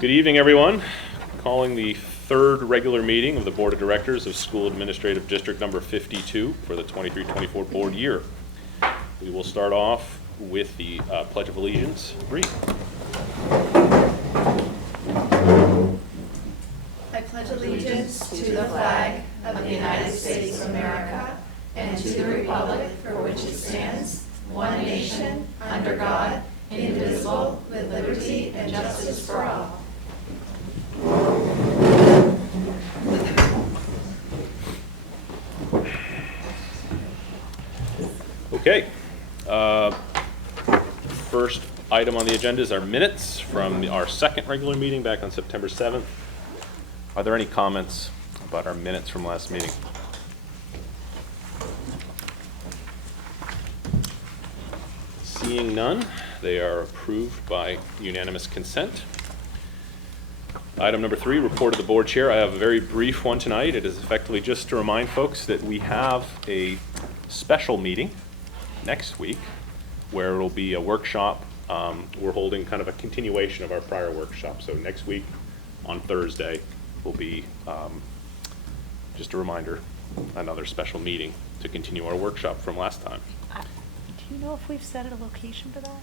Good evening, everyone. Calling the third regular meeting of the Board of Directors of School Administrative District Number 52 for the 23-24 board year. We will start off with the Pledge of Allegiance. Read. I pledge allegiance to the flag of the United States of America and to the republic for which it stands, one nation, under God, indivisible, with liberty and justice for all. Okay. First item on the agenda is our minutes from our second regular meeting back on September 7th. Are there any comments about our minutes from last meeting? Seeing none, they are approved by unanimous consent. Item number 3, report of the board chair. I have a very brief one tonight. It is effectively just to remind folks that we have a special meeting next week where it'll be a workshop. We're holding kind of a continuation of our prior workshop. So next week on Thursday will be, just a reminder, another special meeting to continue our workshop from last time. Do you know if we've set a location for that?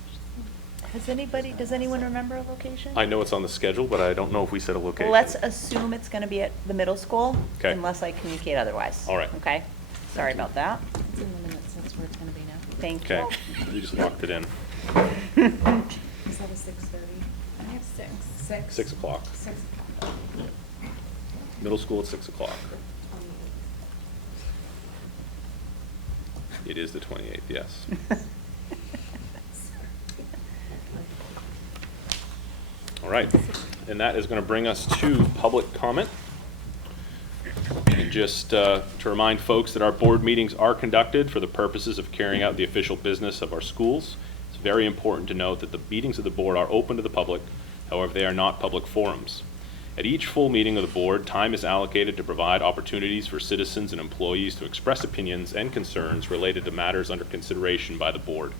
Does anyone remember a location? I know it's on the schedule, but I don't know if we set a location. Well, let's assume it's going to be at the middle school, Okay. unless I communicate otherwise. All right. Okay? Sorry about that. It's in the minutes, that's where it's gonna be now. Thank Okay, you. we just locked it in. Is that a 6:30? I have 6. 6? 6 o'clock. 6 o'clock. Middle school at 6 o'clock. It is the 28th, yes. All right, and that is going to bring us to public comment. And just to remind folks that our board meetings are conducted for the purposes of carrying out the official business of our schools. It's very important to note that the meetings of the board are open to the public, however, they are not public forums. At each full meeting of the board, time is allocated to provide opportunities for citizens and employees to express opinions and concerns related to matters under consideration by the board.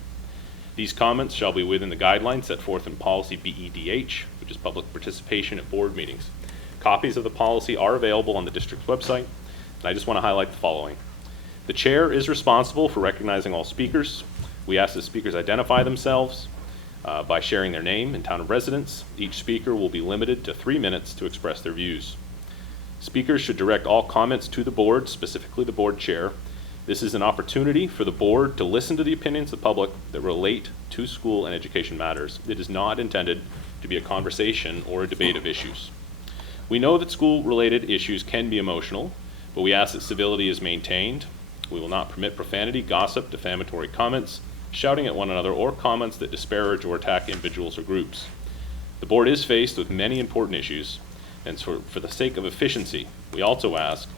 These comments shall be within the guidelines set forth in policy BEDH, which is public participation at board meetings. Copies of the policy are available on the district's website, and I just want to highlight the following. The chair is responsible for recognizing all speakers. We ask that speakers identify themselves by sharing their name and town of residence. Each speaker will be limited to 3 minutes to express their views. Speakers should direct all comments to the board, specifically the board chair. This is an opportunity for the board to listen to the opinions of the public that relate to school and education matters. It is not intended to be a conversation or a debate of issues. We know that school-related issues can be emotional, but we ask that civility is maintained. We will not permit profanity, gossip, defamatory comments, shouting at one another, or comments that disparage or attack individuals or groups. The board is faced with many important issues, and so for the sake of efficiency, we also ask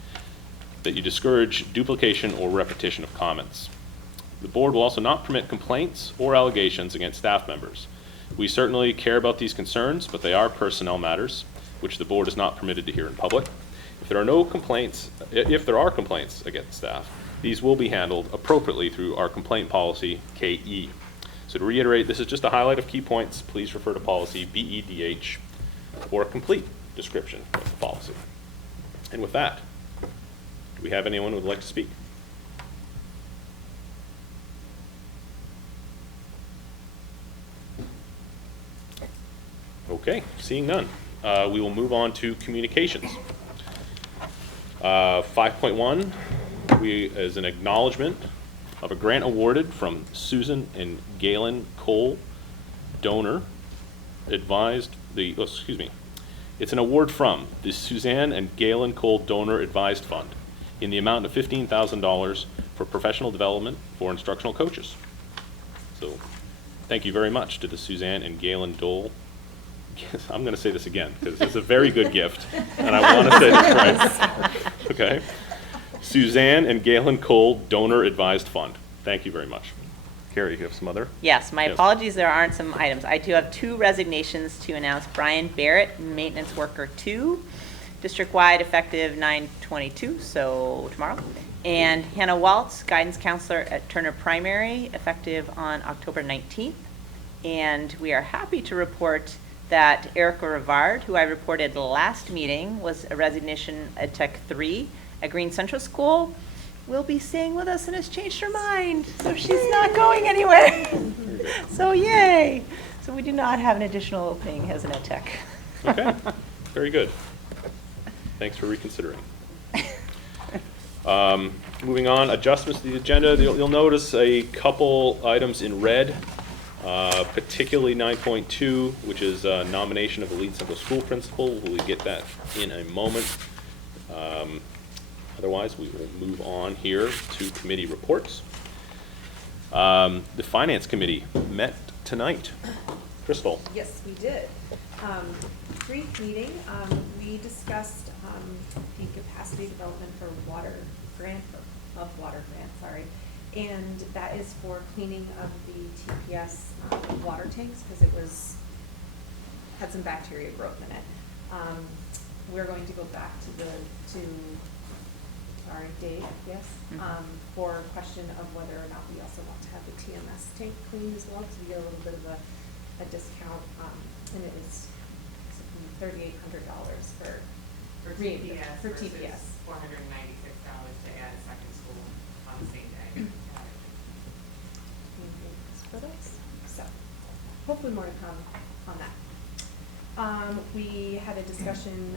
that you discourage duplication or repetition of comments. The board will also not permit complaints or allegations against staff members. We certainly care about these concerns, but they are personnel matters, which the board is not permitted to hear in public. If there are complaints against staff, these will be handled appropriately through our complaint policy, KE. So to reiterate, this is just a highlight of key points. Please refer to policy BEDH for a complete description of the policy. And with that, do we have anyone who would like to speak? Okay, seeing none. We will move on to communications. 5.1 is an acknowledgement of a grant awarded from Susan and Galen Cole, donor, It's an award from the Suzanne and Galen Cole Donor Advised Fund in the amount of $15,000 for professional development for instructional coaches. So thank you very much to the Suzanne and Galen Dole. I'm going to say this again because it's a very good gift, and I want to say this right. Okay. Suzanne and Galen Cole Donor Advised Fund. Thank you very much. Carrie, you have some other? Yes, my Yes. apologies, there aren't some items. I do have 2 resignations to announce. Brian Barrett, Maintenance Worker 2, district-wide effective 9/22, so tomorrow. And Hannah Waltz, Guidance Counselor at Turner Primary, effective on October 19th. And we are happy to report that Erica Rivard, who I reported last meeting was a resignation at Tech 3 at Green Central School, will be staying with us and has changed her mind. So she's not going anywhere. So yay. So we do not have an additional opening as an ed tech. Okay, very good. Thanks for reconsidering. Moving on, adjustments to the agenda. You'll notice a couple items in red, particularly 9.2, which is nomination of the lead central school principal. We'll get that in a moment. Otherwise, we will move on here to committee reports. The Finance Committee met tonight. Crystal. Yes, we did. Brief meeting. We discussed the capacity development for water grant, and that is for cleaning of the TPS water tanks because it had some bacteria growth in it. We're going to go back to Dave, yes, for a question of whether or not we also want to have the TMS tank cleaned as well, because we get a little bit of a discount, and it was $3,800 for TPS. Versus $496 to add a second school on the same day. For those. So hopefully more to come on that. We had a discussion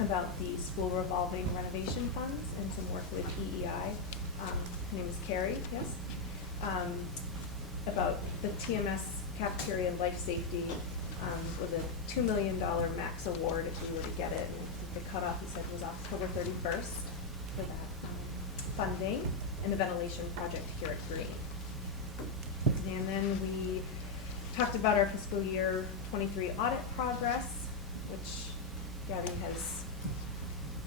about the school revolving renovation funds and some work with EEI. Her name is Carrie, yes. About the TMS cafeteria and life safety with a $2 million max award if we were to get it. And the cutoff, he said, was October 31st for that funding and the ventilation project here at Green. And then we talked about our fiscal year 23 audit progress, which Gabby has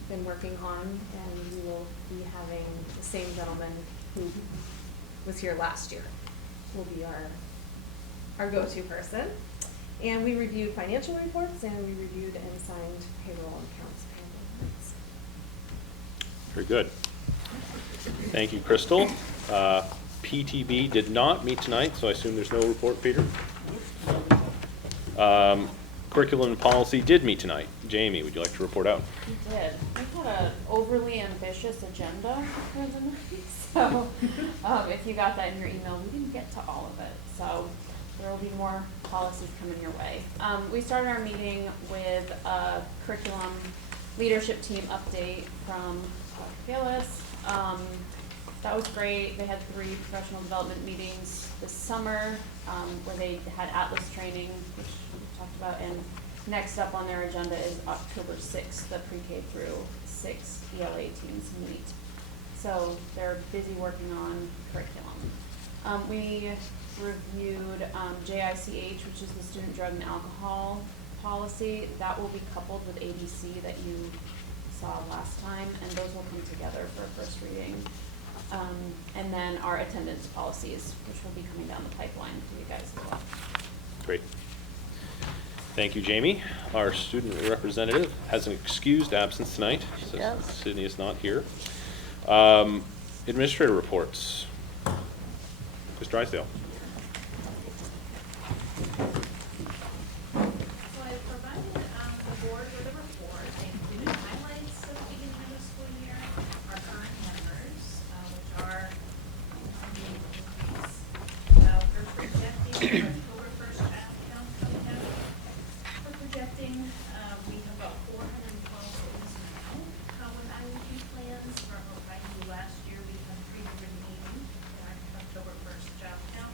been working on, and we will be having the same gentleman who was here last year will be our go-to person. And we reviewed financial reports, and we reviewed and signed payroll and accounts payable warrants. Very good. Thank you, Crystal. PTB did not meet tonight, so I assume there's no report, Peter? Curriculum and policy did meet tonight. Jamie, would you like to report out? We did. We had an overly ambitious agenda for the night, so if you got that in your email, we didn't get to all of it. So there will be more policies coming your way. We started our meeting with a curriculum leadership team update from Dr. Gillis. That was great. They had 3 professional development meetings this summer where they had Atlas training, which we talked about, and next up on their agenda is October 6th, the pre-K through 6 ELA teams meet. So they're busy working on curriculum. We reviewed JICH, which is the student drug and alcohol policy. That will be coupled with ABC that you saw last time, and those will come together for a first reading. And then our attendance policies, which will be coming down the pipeline for you guys as well. Great. Thank you, Jamie. Our student representative has an excused absence tonight. So Yes. Sydney is not here. Administrator reports. Ms. Drysdale. So I provided the board with a report, including highlights of the beginning of the school year, our current members, which are on the increase. We're projecting October 1st child count coming out. We're projecting, we have about 412 students now with IEP plans. From what I knew last year, we had 380 in our October 1st job count.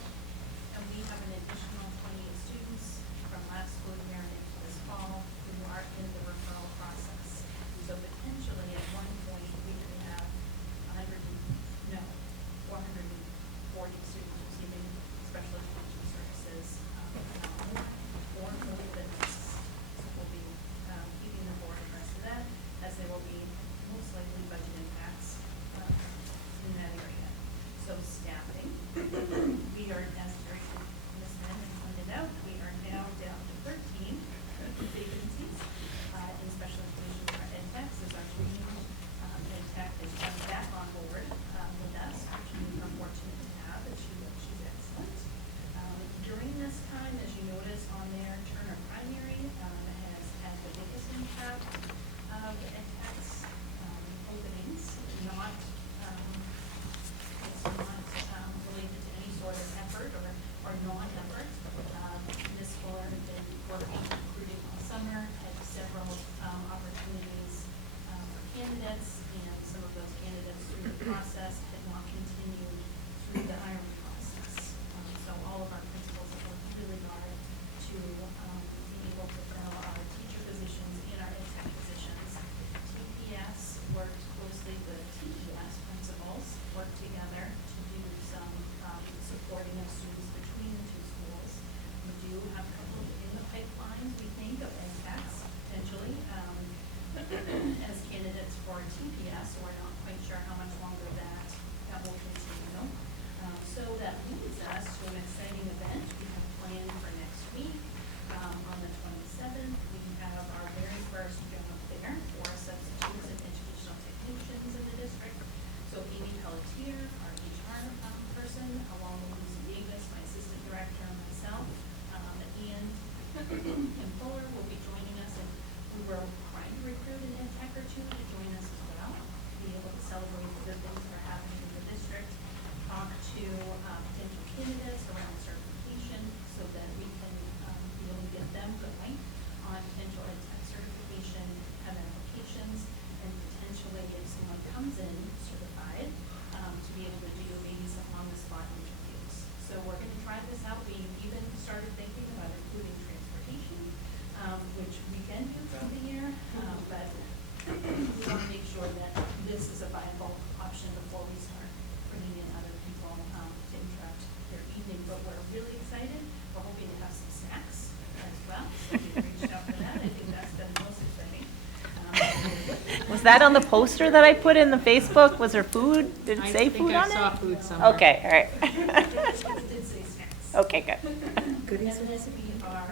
that on the poster that I put in the Facebook? Was there food? Did it say food on it? I think I saw food somewhere. Okay, all right. It did say snacks. Okay, good. And then we are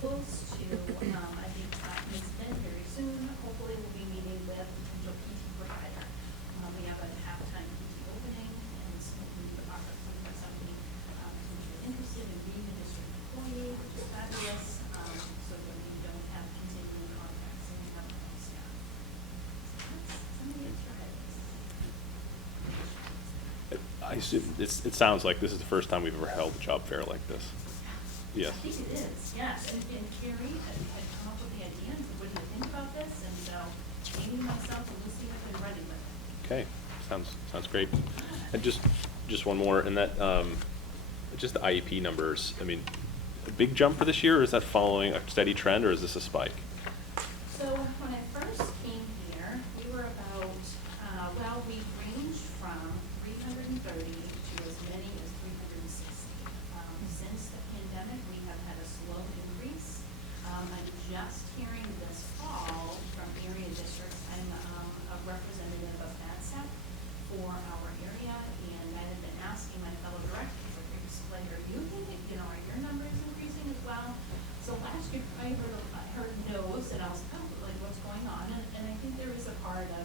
close to, I think, Ms. Ben very soon, hopefully we'll be meeting with a potential PT provider. We have a halftime PT opening, and so we are looking for somebody who's interested in being a district employee, which is fabulous, so that we don't have continuing contracts and we have our own staff. So that's some of the extra items. I assume, it sounds like this is the first time we've ever held a job fair like this. Yes. I think it is, yes, and Carrie had come up with the idea, and said, what do you think about this? And so Amy, myself, and Lucy have been running with it. Okay, sounds great. And just one more, and that, just the IEP numbers, I mean, a big jump for this year, or is that following a steady trend, or is this a spike? So when I first came here, we were about, we ranged from 330 to as many as 360. Since the pandemic, we have had a slow increase. I'm just hearing this fall from area districts. I'm a representative of MSAD for our area, and I had been asking my fellow directors, like, are you thinking, are your numbers increasing as well? So last year, I heard no's, and I was like, oh, like, what's going on? And I think there is a part of,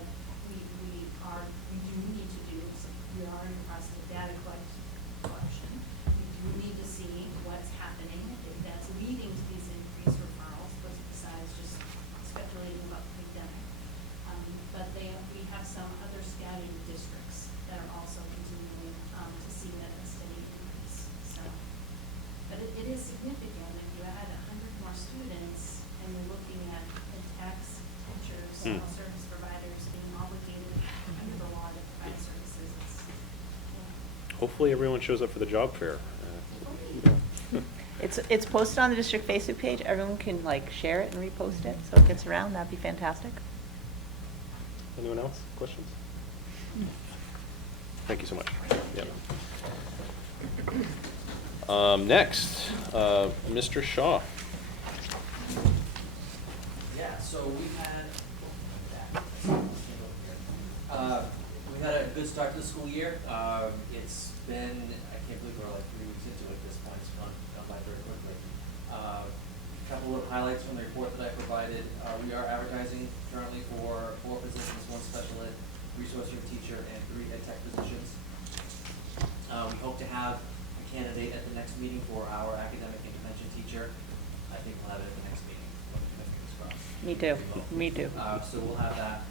we do need to do, so we are in the process of data collection. We do need to see what's happening, if that's leading to these increased referrals, but besides just speculating about the pandemic. But we have some other scattered districts that are also continuing to see that steady increase. So, but it is significant if you add 100 more students and you're looking at techs, teachers, social service providers being obligated under the law to provide services. Hopefully everyone shows up for the job fair. It's posted on the district Facebook page. Everyone can like share it and repost it, so it gets around. That'd be fantastic. Anyone else? Questions? Thank you so much. Yeah. Next, Mr. Shaw. Yeah, so we've had a good start to the school year. It's been, I can't believe we're like 3 weeks into it at this point. It's gone by very quickly. A couple of highlights from the report that I provided. We are advertising currently for 4 positions, 1 special ed resource room teacher and 3 ed tech positions. We hope to have a candidate at the next meeting for our academic intervention teacher. I think we'll have it at the next meeting. Fingers crossed. Me too. Me too. So we'll have that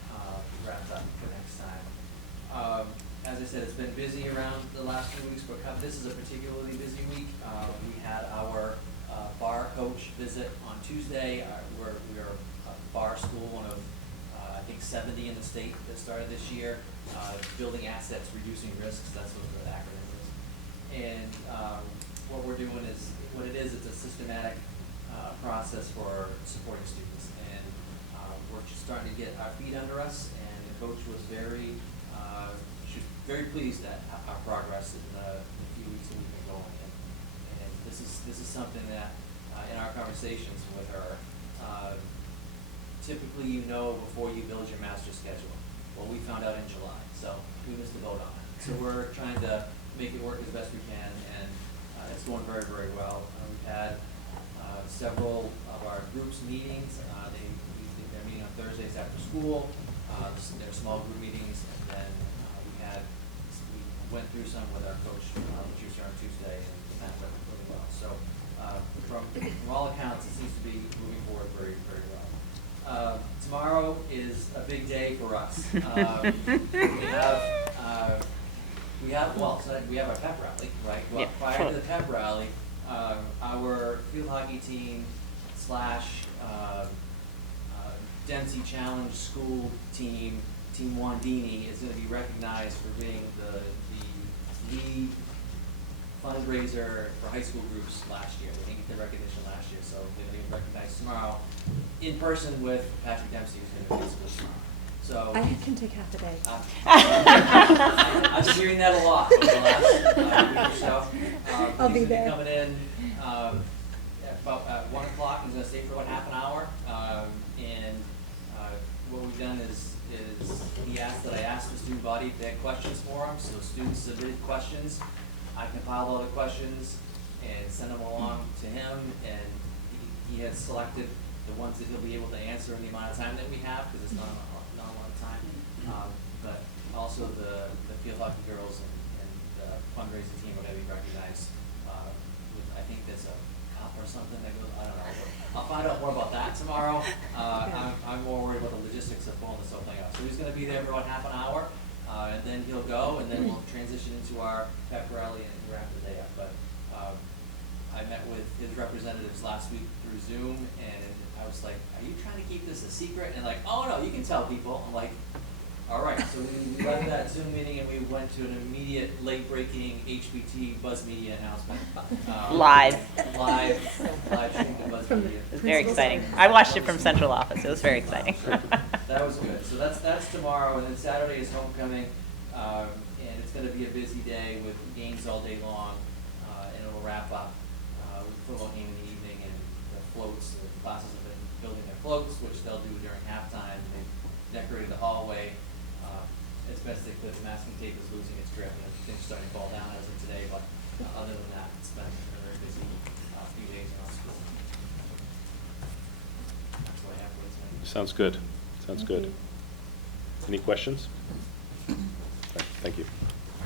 wrapped up for next time. As I said, it's been busy around the last few weeks, but this is a particularly busy week. We had our bar coach visit on Tuesday. We are a bar school, one of I think 70 in the state that started this year. Building assets, reducing risks, that's what the acronym is. And what we're doing is, it's a systematic process for supporting students. And we're just starting to get our feet under us, and the coach was very pleased at our progress in the few weeks that we've been going. And this is something that in our conversations with her, typically you know before you build your master schedule. Well, we found out in July, so we missed the boat on it. So we're trying to make it work as best we can, and it's going very, very well. We've had several of our groups meetings. They're meeting on Thursdays after school. They're small group meetings, and then we went through some with our coach, which was here on Tuesday, and that went really well. So from all accounts, it seems to be moving forward very, very well. Tomorrow is a big day for us. We have our pep rally, right? Well, Yeah. prior to the pep rally, our field hockey team / Dempsey Challenge School Team Wandini is going to be recognized for being the lead fundraiser for high school groups last year. They didn't get the recognition last year, so they're going to be recognized tomorrow in person with Patrick Dempsey, who's going to be in school tomorrow. So I can take half a day. I've been hearing that a lot over the last week or so. I'll be He's there. coming in at about 1 o'clock. He's going to stay for about half an hour. And what we've done is he asked that I ask the student body if they had questions for him, so students submitted questions. I compiled all the questions and sent them along to him, and he had selected the ones that he'll be able to answer in the amount of time that we have, because it's not a lot of time. But also the field hockey girls and the fundraising team are gonna be recognized, with, I think there's a cup or something that goes, I don't know. I'll find out more about that tomorrow. I'm more worried about the logistics of pulling this whole thing up. So he's gonna be there for about half an hour, and then he'll go, and then we'll transition into our pep rally and wrap the day up. But I met with his representatives last week through Zoom, and I was like, are you trying to keep this a secret? And like, oh no, you can tell people. I'm like, all right. So we left that Zoom meeting, and we went to an immediate late-breaking HBT Buzz Media announcement. Live. Live stream to Buzz Media. It was very exciting. I watched it from central office. It was very exciting. That was good. So that's tomorrow, and then Saturday is homecoming, and it's going to be a busy day with games all day long, and it'll wrap up with football game in the evening and the floats. The classes have been building their floats, which they'll do during halftime. They've decorated the hallway as best they could. The masking tape is losing its grip, and things are starting to fall down as of today. But other than that, it's been a very busy few days in our school. That's what I have for you tonight. Sounds good. Sounds good. Any questions? Okay, thank you.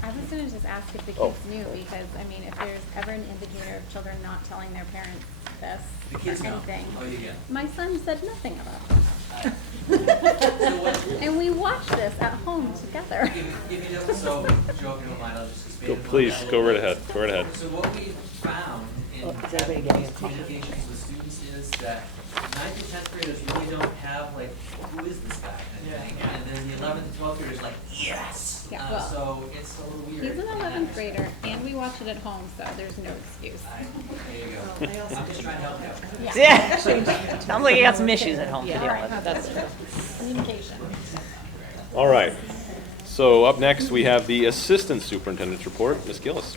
I was gonna just ask if the Oh. kids knew, because, I mean, if there's ever an indicator of children not telling their parents this The kids or know. anything. Oh, you get. My son said nothing about it. So what? And we watched this at home together. Give me the, so, Joe, if you don't mind, I'll just expand Go, upon please, that a go little right bit. ahead. Go right ahead. So what we found in Oh, is everybody getting a copy? communications with students is that 9th and 10th graders really don't have like, who is this guy? kind of thing. And then the 11th and 12th graders are like, yes! Yeah, well, So it's a little weird. He's an in that 11th respect. grader, and we watched it at home, so there's no excuse. There you go. I'm just trying to help you out. Yeah. Sounds like you got some issues at home to deal Yeah, with. that's true. Communication. All right. So up next, we have the Assistant Superintendent's Report. Ms. Gillis.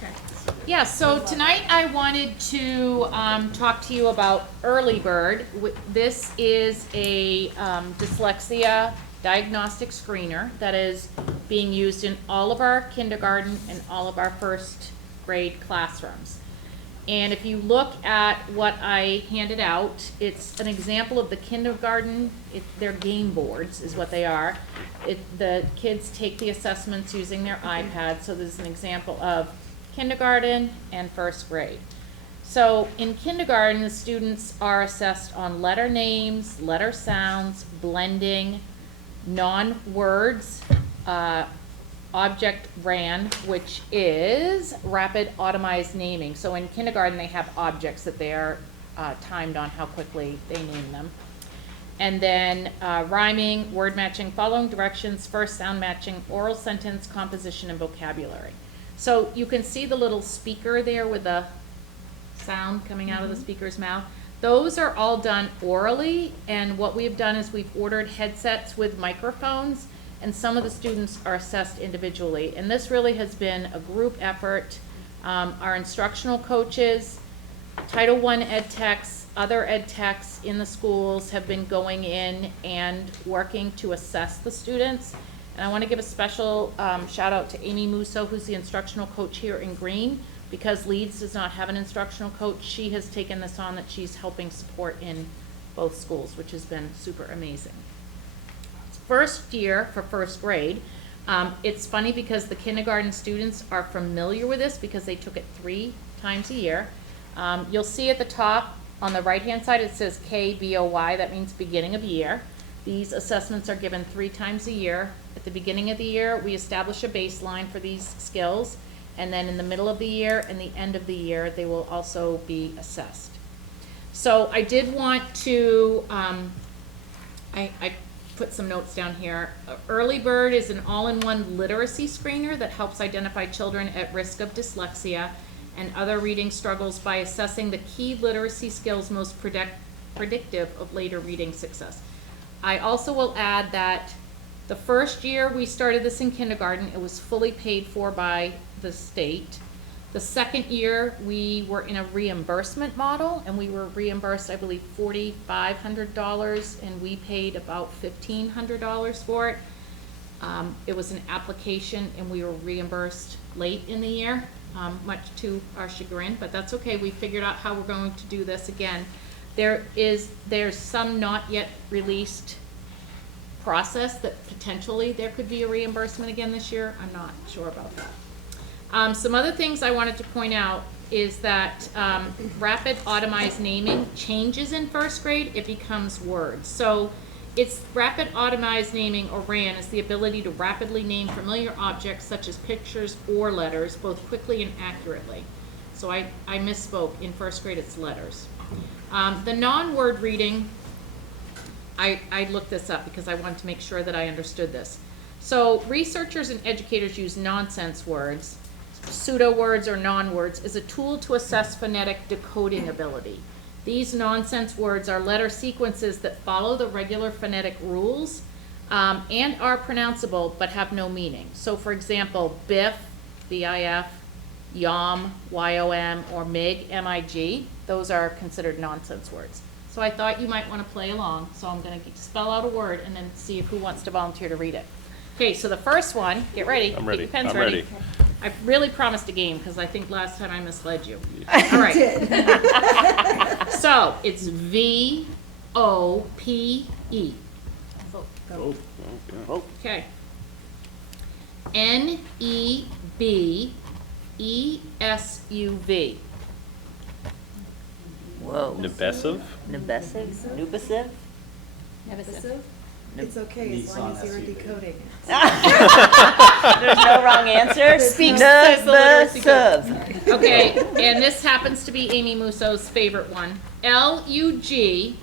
Yeah, so tonight I wanted to talk to you about Early Bird. This is a dyslexia diagnostic screener that is being used in all of our kindergarten and all of our first grade classrooms. And if you look at what I handed out, it's an example of the kindergarten. They're game boards is what they are. The kids take the assessments using their iPad, so there's an example of kindergarten and first grade. So in kindergarten, the students are assessed on letter names, letter sounds, blending, non-words, object RAN, which is rapid automized naming. So in kindergarten, they have objects that they are timed on how quickly they name them. And then rhyming, word matching, following directions, first sound matching, oral sentence, composition, and vocabulary. So you can see the little speaker there with the sound coming out of the speaker's mouth. Those are all done orally, and what we've done is we've ordered headsets with microphones, and some of the students are assessed individually. And this really has been a group effort. Our instructional coaches, Title I ed techs, other ed techs in the schools have been going in and working to assess the students. And I want to give a special shout out to Amy Musso, who's the instructional coach here in Green. Because Leeds does not have an instructional coach, she has taken this on that she's helping support in both schools, which has been super amazing. First year for first grade, it's funny because the kindergarten students are familiar with this because they took it 3 times a year. You'll see at the top on the right-hand side it says KBOY, that means beginning of year. These assessments are given 3 times a year. At the beginning of the year, we establish a baseline for these skills. And then in the middle of the year and the end of the year, they will also be assessed. So I did want to, I put some notes down here. Early Bird is an all-in-one literacy screener that helps identify children at risk of dyslexia and other reading struggles by assessing the key literacy skills most predictive of later reading success. I also will add that the first year we started this in kindergarten, it was fully paid for by the state. The second year, we were in a reimbursement model, and we were reimbursed, I believe, $4,500, and we paid about $1,500 for it. It was an application and we were reimbursed late in the year, much to our chagrin, but that's okay. We figured out how we're going to do this again. There's some not yet released process that potentially there could be a reimbursement again this year. I'm not sure about that. Some other things I wanted to point out is that rapid automized naming changes in first grade, it becomes words. So it's rapid automized naming, or RAN, is the ability to rapidly name familiar objects such as pictures or letters, both quickly and accurately. So I misspoke. In first grade, it's letters. The non-word reading, I looked this up because I wanted to make sure that I understood this. So researchers and educators use nonsense words, pseudo words or non-words, as a tool to assess phonetic decoding ability. These nonsense words are letter sequences that follow the regular phonetic rules and are pronounceable but have no meaning. So for example, BIF, B-I-F, YOM, Y-O-M, or MIG, M-I-G, those are considered nonsense words. So I thought you might want to play along, so I'm going to spell out a word and then see who wants to volunteer to read it. Okay, so the first one, get ready. I'm ready. Get your pens I'm ready. I really promised a game because I think last time I misled you. All right. So it's V-O-P-E. Oh, yeah. Okay. N-E-B-E-S-U-V. Whoa. Nebessive? Nebessive? Nubisive? Nevisive? It's okay, as long as you're decoding it. There's no wrong answer? Speaks says the literacy code. Nebessive. Okay, and this happens to be Amy Musso's favorite one. L-U-G-I-T-O-M-E.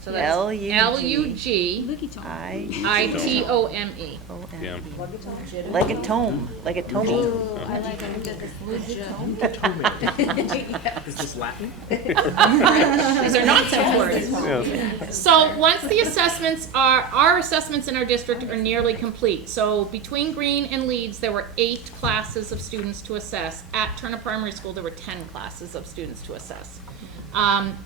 So that's L-U-G. L-U-G-I-T-O-M-E. Yeah. Legatome. Legatome. Ooh, I like it. Is this Latin? These are nonsense words. Yeah. So once the assessments our assessments in our district are nearly complete. So between Green and Leeds, there were 8 classes of students to assess. At Turner Primary School, there were 10 classes of students to assess.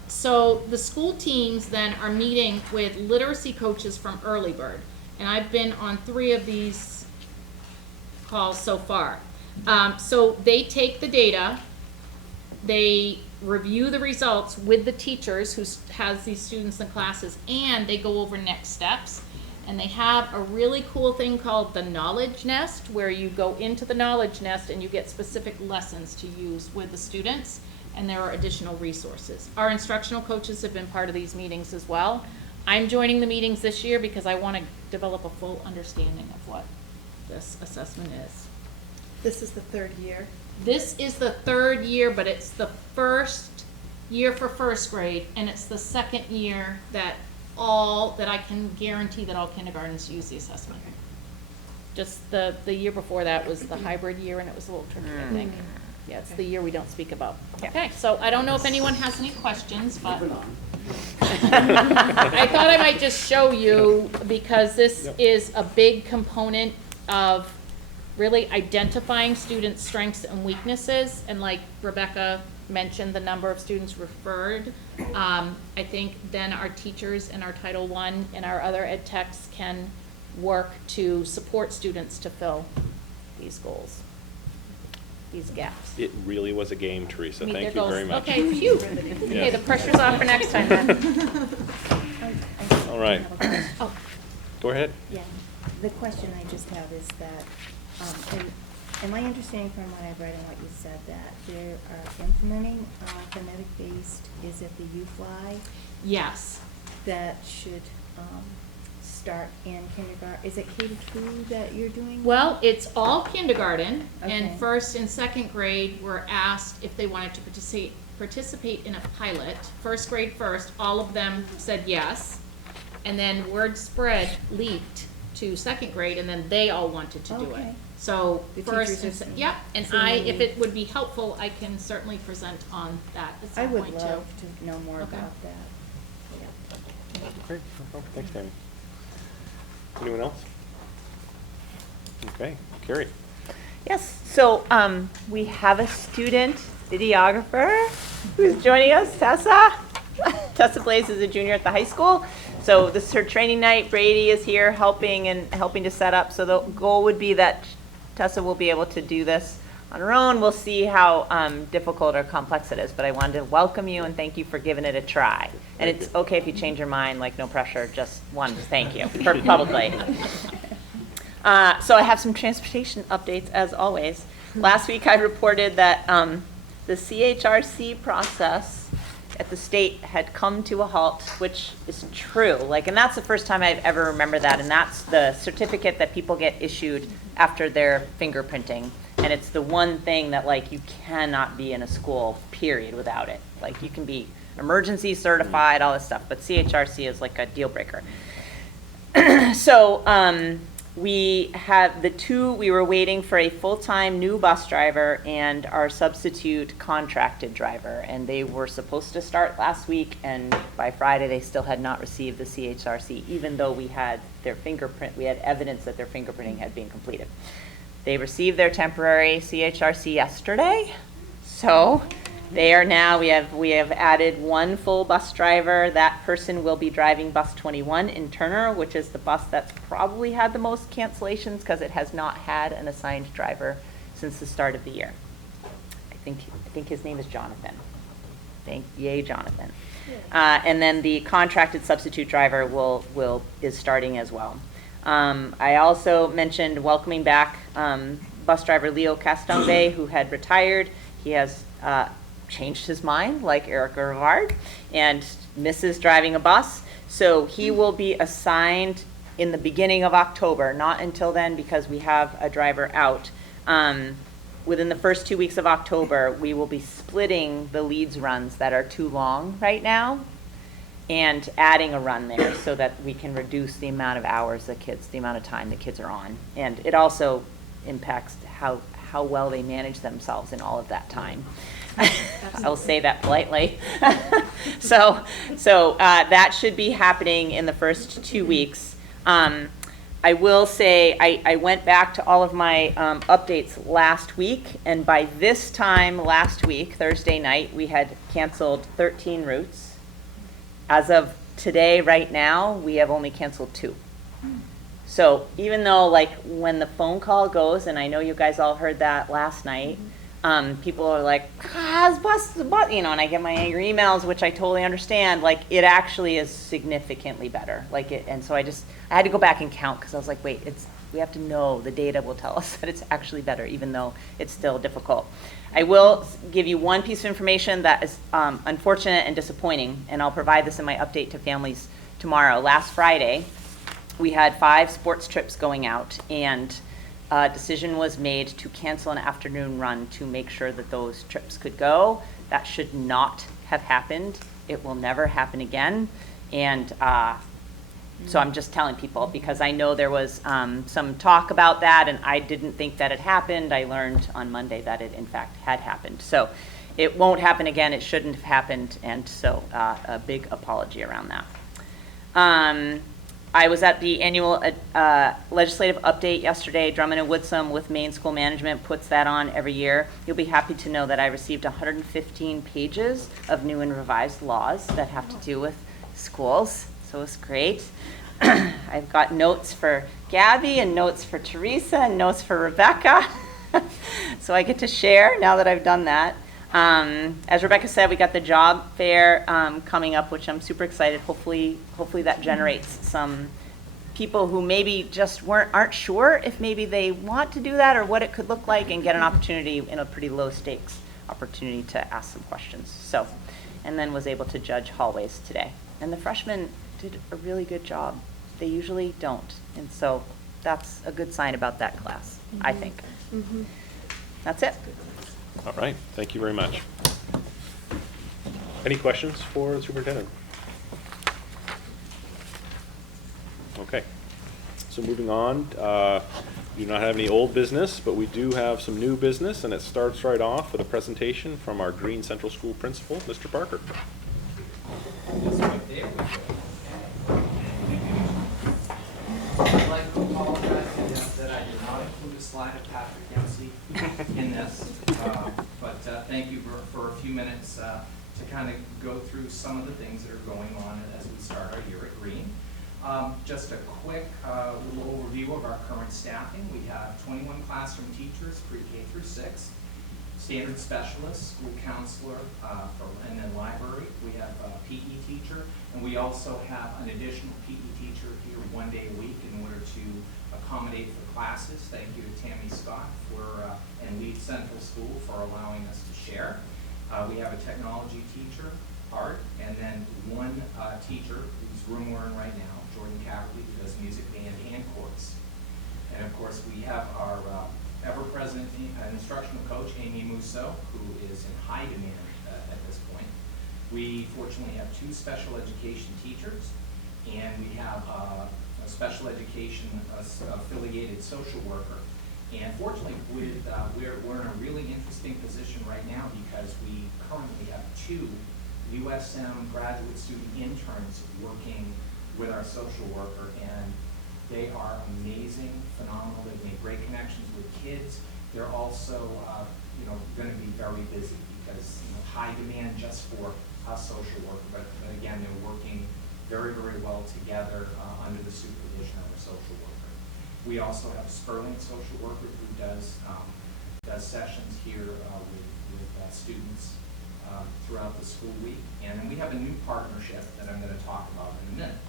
So the school teams then are meeting with literacy coaches from Early Bird. And I've been on 3 of these calls so far. So they take the data, they review the results with the teachers who has these students in classes, and they go over next steps. And they have a really cool thing called the Knowledge Nest, where you go into the Knowledge Nest and you get specific lessons to use with the students, and there are additional resources. Our instructional coaches have been part of these meetings as well. I'm joining the meetings this year because I want to develop a full understanding of what this assessment is. This is the 3rd year. This is the 3rd year, but it's the first year for first grade, and it's the 2nd year that I can guarantee that all kindergartens use the assessment. Just the year before that was the hybrid year, and it was a little tricky, I think. Yeah, it's the year we don't speak about. Okay, so I don't know if anyone has any questions, but I thought I might just show you, because this is a big component of really identifying students' strengths and weaknesses, and like Rebecca mentioned, the number of students referred. I think then our teachers in our Title I and our other ed techs can work to support students to fill these goals, these gaps. It really was a game, Teresa. Meet Thank their you very goals. much. Okay, phew. Okay, the pressure's off for next time then. All right. Oh. Go ahead. Yeah, the question I just have is that, am I understanding from what I've read and what you said, that they are implementing phonetic-based, is it the U-Fly? Yes. That should start in kindergarten? Is it K-2 that you're doing? Well, it's all kindergarten, and Okay. 1st and 2nd grade were asked if they wanted to participate in a pilot. 1st grade first, all of them said yes, and then word spread leaked to 2nd grade, and then they all wanted to do it. Okay. So The first, teachers and are yep, and seeing if the- it would be helpful, I can certainly present on that at I some would point too. love to know more Okay. about that. Great. Oh, thanks, Tammy. Anyone else? Okay, Carrie. Yes, so we have a student videographer who's joining us, Tessa. Tessa Blaze is a junior at the high school. So this is her training night. Brady is here helping to set up. So the goal would be that Tessa will be able to do this on her own. We'll see how difficult or complex it is, but I wanted to welcome you and thank you for giving it a try. And it's okay if you change your mind, like no pressure, just wanted to thank you publicly. So I have some transportation updates as always. Last week I reported that the CHRC process at the state had come to a halt, which is true. And that's the first time I've ever remembered that, and that's the certificate that people get issued after their fingerprinting. And it's the one thing that you cannot be in a school, period, without it. You can be emergency certified, all this stuff, but CHRC is a deal breaker. So we were waiting for a full-time new bus driver and our substitute contracted driver, and they were supposed to start last week, and by Friday they still had not received the CHRC, even though we had evidence that their fingerprinting had been completed. They received their temporary CHRC yesterday, so they are now, we have added one full bus driver. That person will be driving bus 21 in Turner, which is the bus that's probably had the most cancellations because it has not had an assigned driver since the start of the year. I think his name is Jonathan. Yay, Jonathan. And then the contracted substitute driver is starting as well. I also mentioned welcoming back bus driver Leo Castonbe, who had retired. He has changed his mind, like Erica Rivard, and misses driving a bus. So he will be assigned in the beginning of October, not until then because we have a driver out. Within the first 2 weeks of October, we will be splitting the leads runs that are too long right now and adding a run there so that we can reduce the amount of hours the amount of time the kids are on. And it also impacts how well they manage themselves in all of that time. I'll say that politely. So that should be happening in the first 2 weeks. I will say I went back to all of my updates last week, and by this time last week, Thursday night, we had canceled 13 routes. As of today, right now, we have only canceled 2. So even though when the phone call goes, and I know you guys all heard that last night, people are like, bus, and I get my angry emails, which I totally understand. It actually is significantly better. And so I had to go back and count because I was like, wait, we have to know the data will tell us that it's actually better, even though it's still difficult. I will give you one piece of information that is unfortunate and disappointing, and I'll provide this in my update to families tomorrow. Last Friday, we had 5 sports trips going out, and a decision was made to cancel an afternoon run to make sure that those trips could go. That should not have happened. It will never happen again. And so I'm just telling people because I know there was some talk about that, and I didn't think that it happened. I learned on Monday that it in fact had happened. So it won't happen again. It shouldn't have happened. And so a big apology around that. I was at the annual legislative update yesterday. Drummond and Woodsum with Maine School Management puts that on every year. You'll be happy to know that I received 115 pages of new and revised laws that have to do with schools. So it's great. I've got notes for Gabby and notes for Teresa and notes for Rebecca. So I get to share now that I've done that. As Rebecca said, we got the job fair coming up, which I'm super excited. Hopefully that generates some people who maybe just aren't sure if maybe they want to do that or what it could look like, and get an opportunity in a pretty low stakes opportunity to ask some questions. So, and then was able to judge hallways today. And the freshmen did a really good job. They usually don't, and so that's a good sign about that class, I think. That's it. All right, thank you very much. Any questions for the superintendent? Okay, so moving on, we do not have any old business, but we do have some new business, and it starts right off with a presentation from our Green Central School principal, Mr. Parker. I'd like to apologize that I did not include a slide of Patrick Dempsey in this, but thank you for a few minutes to kind of go through some of the things that are going on as we start our year at Green. Just a quick little overview of our current staffing. We have 21 classroom teachers, pre-K through 6, standard specialists, school counselor, and then library. We have a PE teacher, and we also have an additional PE teacher here 1 day a week in order to accommodate for classes. Thank you to Tammy Scott and Lead Central School for allowing us to share. We have a technology teacher, art, and then one teacher whose room we're in right now, Jordan Cafferty, who does music, band, and chorus. And of course, we have our ever-present instructional coach, Amy Musso, who is in high demand at this point. We fortunately have 2 special education teachers, and we have a special education affiliated social worker. And fortunately, we're in a really interesting position right now because we currently have 2 USM graduate student interns working with our social worker, and they are amazing, phenomenal. They've made great connections with kids. They're also, going to be very busy because high demand just for a social worker, but again, they're working very, very well together under the supervision of a social worker. We also have Sperling social worker who does sessions here with students throughout the school week, and then we have a new partnership that I'm going to talk about in a minute.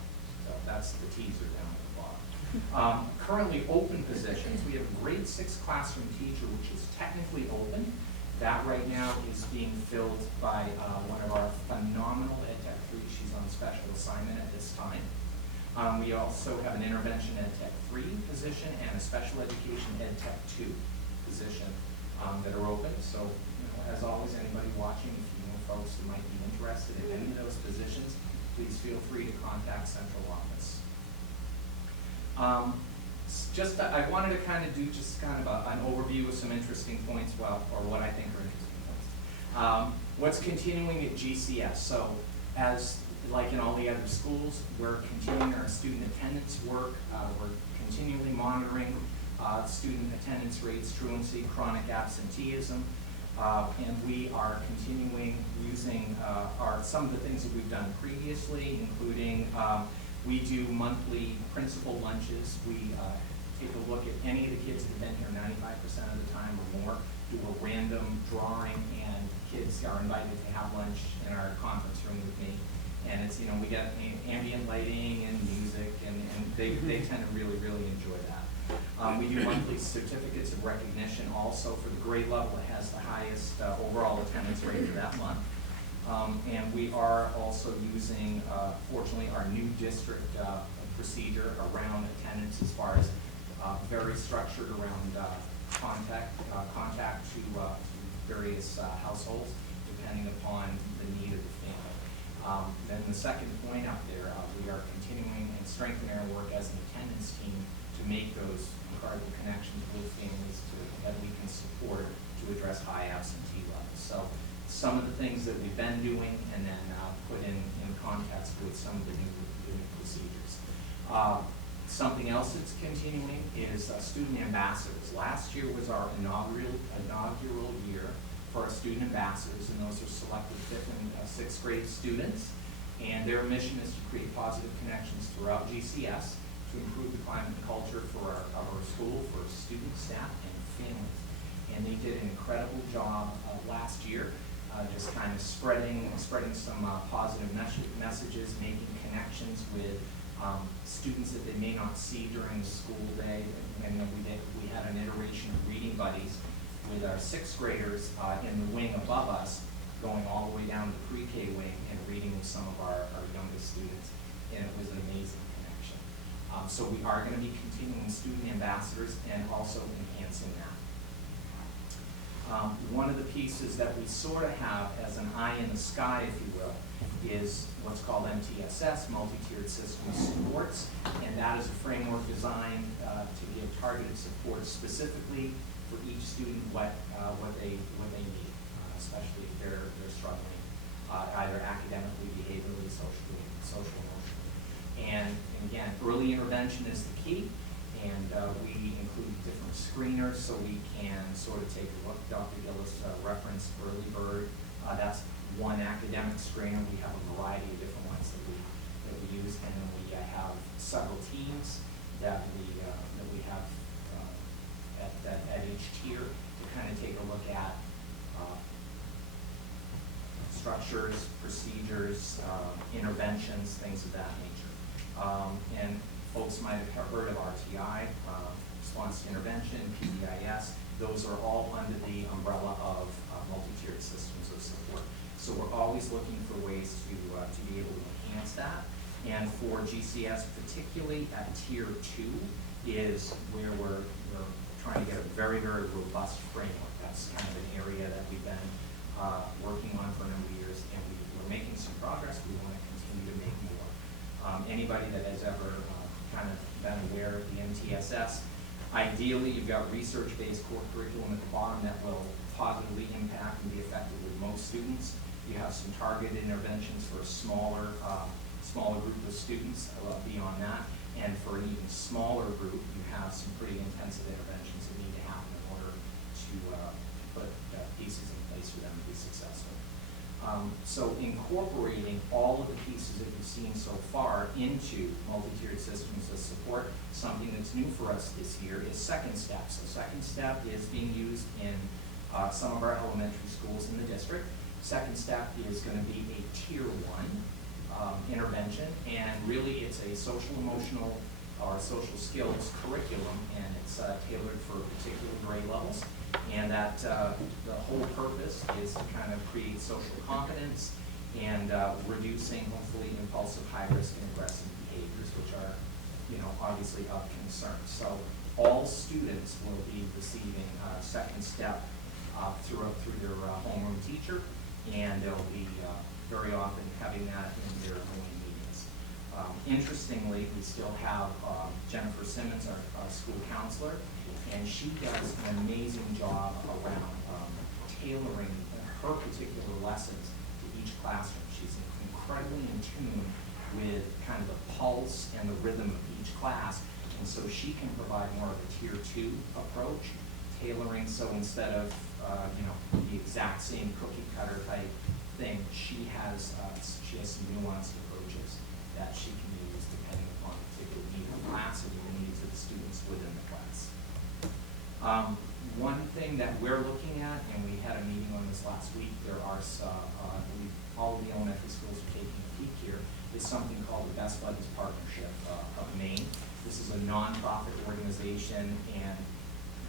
So that's the teaser down at the bottom. Currently open positions, we have a grade 6 classroom teacher, which is technically open. That right now is being filled by one of our phenomenal Ed Tech 3. She's on special assignment at this time. We also have an intervention Ed Tech 3 position and a special education Ed Tech 2 position that are open. So, as always, anybody watching, if you know folks that might be interested in any of those positions, please feel free to contact central office. I wanted to kind of do just kind of an overview of some interesting points, or what I think are interesting points. What's continuing at GCS? So, as like in all the other schools, we're continuing our student attendance work. We're continually monitoring student attendance rates, truancy, chronic absenteeism. And we are continuing using some of the things that we've done previously, including we do monthly principal lunches. We take a look at any of the kids that have been here 95% of the time or more, do a random drawing, and kids are invited to have lunch in our conference room with me. And it's, we got ambient lighting and music, and they tend to really, really enjoy that. We do monthly certificates of recognition also for the grade level that has the highest overall attendance rate for that month. And we are also using, fortunately, our new district procedure around attendance as far as very structured around contact to various households, depending upon the need of the family. Then the second point out there, we are continuing and strengthening our work as an attendance team to make those incredible connections with families that we can support to address high absentee levels. So some of the things that we've been doing, and then put in context with some of the new procedures. Something else that's continuing is student ambassadors. Last year was our inaugural year for our student ambassadors, and those are selected 5th and 6th grade students. And their mission is to create positive connections throughout GCS to improve the climate and culture for our school, for students, staff, and families. And they did an incredible job last year, just kind of spreading some positive messages, making connections with students that they may not see during the school day. And we had an iteration of reading buddies with our 6th graders in the wing above us, going all the way down to the pre-K wing and reading with some of our youngest students. And it was an amazing connection. So we are going to be continuing student ambassadors and also enhancing that. One of the pieces that we sort of have as an eye in the sky, if you will, is what's called MTSS, Multi-Tiered System of Supports, and that is a framework designed to give targeted support specifically for each student what they need, especially if they're struggling either academically, behaviorally, socially, social-emotionally. And again, early intervention is the key, and we include different screeners so we can sort of take a look. Dr. Gillis referenced Early Bird. That's one academic strainer. We have a variety of different ones that we use, and then we have several teams that we have at each tier to kind of take a look at structures, procedures, interventions, things of that nature. And folks might have heard of RTI, response to intervention, PBIS. Those are all under the umbrella of multi-tiered systems of support. So we're always looking for ways to be able to enhance that. And for GCS, particularly at tier 2, is where we're trying to get a very, very robust framework. That's kind of an area that we've been working on for a number of years, and we're making some progress. We want to continue to make more. Anybody that has ever kind of been aware of the MTSS, ideally you've got research-based core curriculum at the bottom that will positively impact and be effective with most students. You have some targeted interventions for a smaller group of students beyond that. And for an even smaller group, you have some pretty intensive interventions that need to happen in order to put pieces in place for them to be successful. So incorporating all of the pieces that you've seen so far into multi-tiered systems of support, something that's new for us this year is Second Step. So Second Step is being used in some of our elementary schools in the district. Second Step is going to be a tier 1 intervention, and really it's a social emotional or social skills curriculum, and it's tailored for particular grade levels, and that the whole purpose is to kind of create social competence and reducing hopefully impulsive, high risk and aggressive behaviors, which are obviously of concern. So all students will be receiving Second Step through their homeroom teacher, and they'll be very often having that in their morning meetings. Interestingly, we still have Jennifer Simmons, our school counselor, and she does an amazing job around tailoring her particular lessons to each classroom. She's incredibly in tune with kind of the pulse and the rhythm of each class, and so she can provide more of a tier 2 approach, tailoring. So instead of the exact same cookie cutter type thing, she has some nuanced approaches that she can use depending upon the particular need of the class and the needs of the students within the class. One thing that we're looking at, and we had a meeting on this last week, there are all of the elementary schools are taking a peek here, is something called the Best Buddies Partnership of Maine. This is a nonprofit organization, and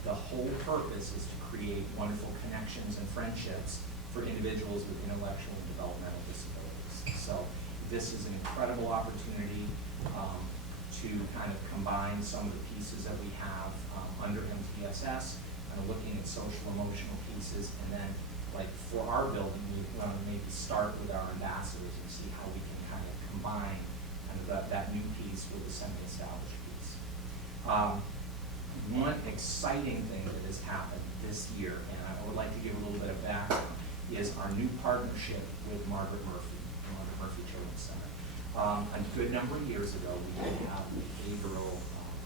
the whole purpose is to create wonderful connections and friendships for individuals with intellectual and developmental disabilities. So this is an incredible opportunity to kind of combine some of the pieces that we have under MTSS, kind of looking at social emotional pieces, and then like for our building, we want to maybe start with our ambassadors and see how we can kind of combine kind of that new piece with the semi-established piece. One exciting thing that has happened this year, and I would like to give a little bit of background, is our new partnership with Margaret Murphy Children's Center. A good number of years ago, we did have a behavioral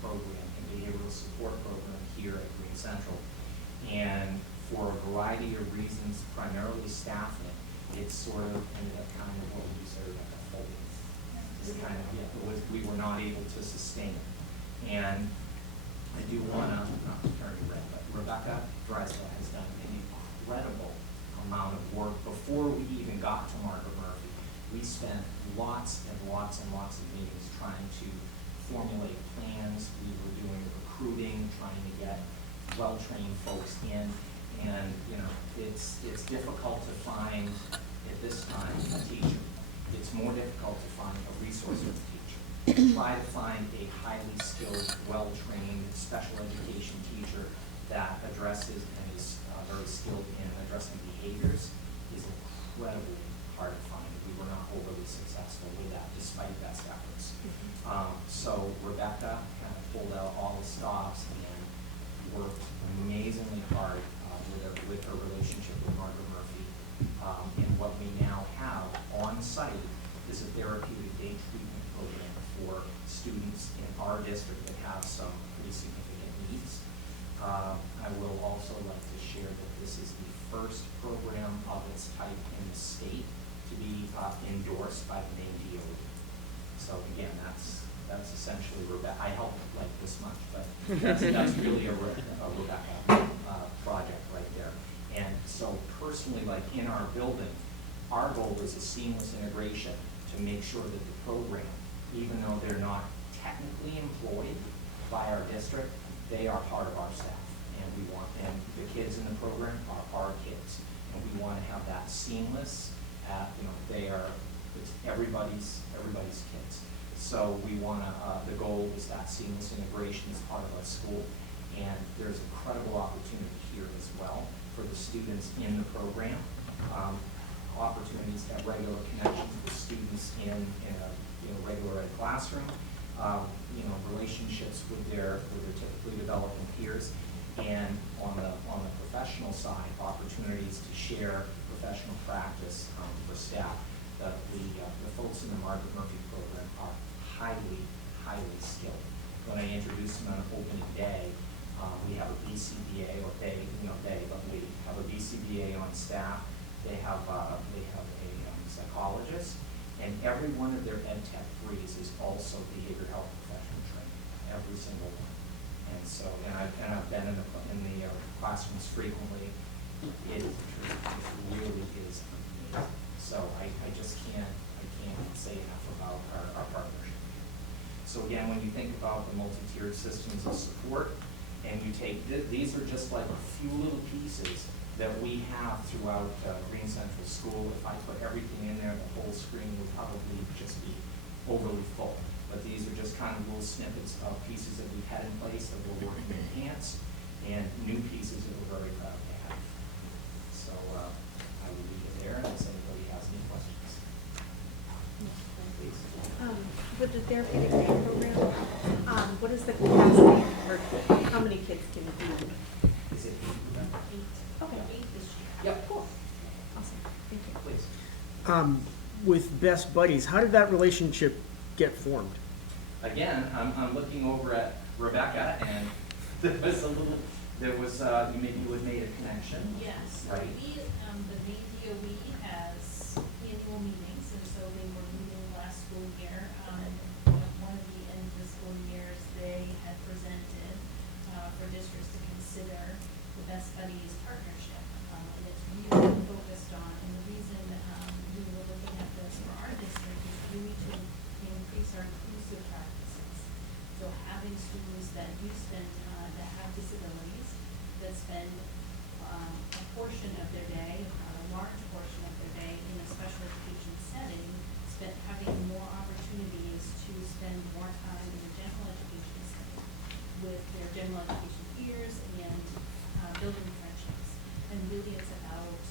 program, a behavioral support program here at Green Central, and for a variety of reasons, primarily staffing, it sort of ended up kind of what we say like a folding. We were not able to sustain it. And I do want to, not to turn you red, but Rebecca Drysdale has done an incredible amount of work before we even got to Margaret Murphy. We spent lots and lots and lots of meetings trying to formulate plans. We were doing recruiting, trying to get well-trained folks in, and it's difficult to find at this time a teacher. It's more difficult to find a resource for the teacher. Try to find a highly skilled, well-trained special education teacher that addresses and is very skilled in addressing behaviors is incredibly hard to find. We were not overly successful with that despite best efforts. So Rebecca kind of pulled out all the stops and worked amazingly hard with her relationship with Margaret Murphy. And what we now have on site is a therapeutic day treatment program for students in our district that have some pretty significant needs. I will also like to share that this is the first program of its type in the state to be endorsed by the main DOE. So again, that's essentially Rebecca. I helped like this much, but that's really a Rebecca project right there. And so personally, like in our building, our goal is a seamless integration to make sure that the program, even though they're not technically employed by our district, they are part of our staff. And we want them, the kids in the program are our kids. And we want to have that seamless, it's everybody's kids. So we want to, the goal is that seamless integration as part of our school. And there's incredible opportunity here as well for the students in the program. Opportunities to have regular connections with students in a regular ed classroom. Relationships with their typically developing peers, and on the professional side, opportunities to share professional practice for staff. The folks in the Margaret Murphy program are highly skilled. When I introduced them on opening day, we have a BCBA, or we have a BCBA on staff. They have a psychologist, and every one of their ed tech threes is also behavioral health professional training, every single one. And so, I've been in the classrooms frequently. It really is amazing. So I can't say enough about our partnership. So again, when you think about the multi-tiered systems of support, and you take, these are just like a few little pieces that we have throughout Green Central School. If I put everything in there, the whole screen would probably just be overly full. But these are just kind of little snippets of pieces that we've had in place that we're working to enhance, and new pieces that we're very proud to have. So I will leave it there unless anybody has any questions. Please. With the therapeutic day program, what is the capacity, or how many kids can you do? Is it 8? Okay. 8 this year. Yep. Cool. Awesome. Thank you. Please. With Best Buddies, how did that relationship get formed? Again, I'm looking over at Rebecca, and maybe you had made a connection. Yes, Right. the main DOE has annual meetings, and so they were meeting last school year. One of the end of the school years, they had presented for districts to consider the Best Buddies partnership. And it's really focused on, and the reason we were looking at this for our district is really to increase our inclusive practices. So having students that do spend, that have disabilities, that spend a portion of their day, a large portion of their day in a special education setting, having more opportunities to spend more time in the general education setting with their general education peers and building friendships. And really it's about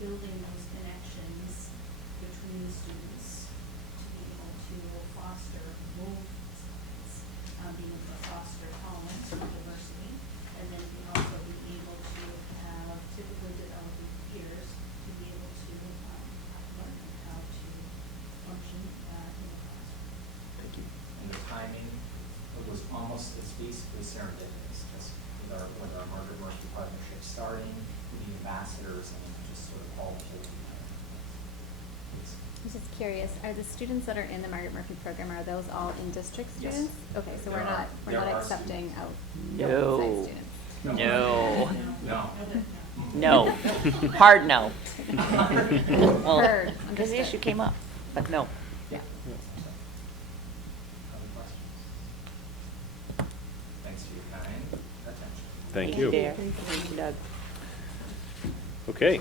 building those connections between the students to be able to foster both sides, being able to foster tolerance and diversity, and then also be able to have typically developing peers to be able to learn how to function in the classroom. Thank you. And the timing, it was almost, it's basically serendipitous, just with our Margaret Murphy partnership starting, with the ambassadors, and just sort of all pulled together. I'm just curious, are the students that are in the Margaret Murphy program, are those all in-district Yes. students? Okay, so There are we're not accepting students. outside No. students. No. No. No. Hard no. Well, Heard. because the issue came up, but no. Yeah. Other questions? Thanks for your kind attention. Thank you. dear. Thank you, Doug. Okay.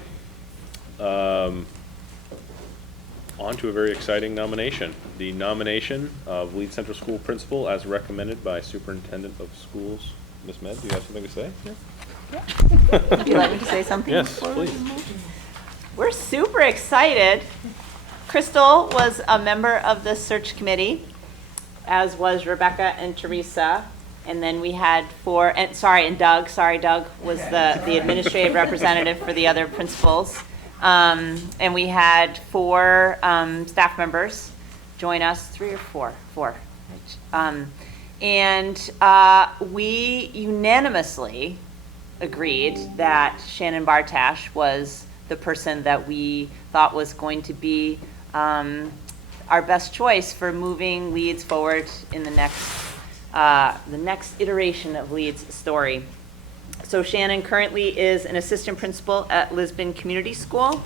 On to a very exciting nomination. The nomination of Lead Central School Principal as recommended by Superintendent of Schools. Ms. Med, do you have something to say? Would you like me to say something? Yes, before we please. move? We're super excited. Crystal was a member of the search committee, as was Rebecca and Teresa. And then we had and Doug, Doug was the administrative representative for the other principals. And we had 4 staff members join us, 3 or 4. And we unanimously agreed that Shannon Bartash was the person that we thought was going to be our best choice for moving Leeds forward in the next iteration of Leeds' story. So Shannon currently is an assistant principal at Lisbon Community School.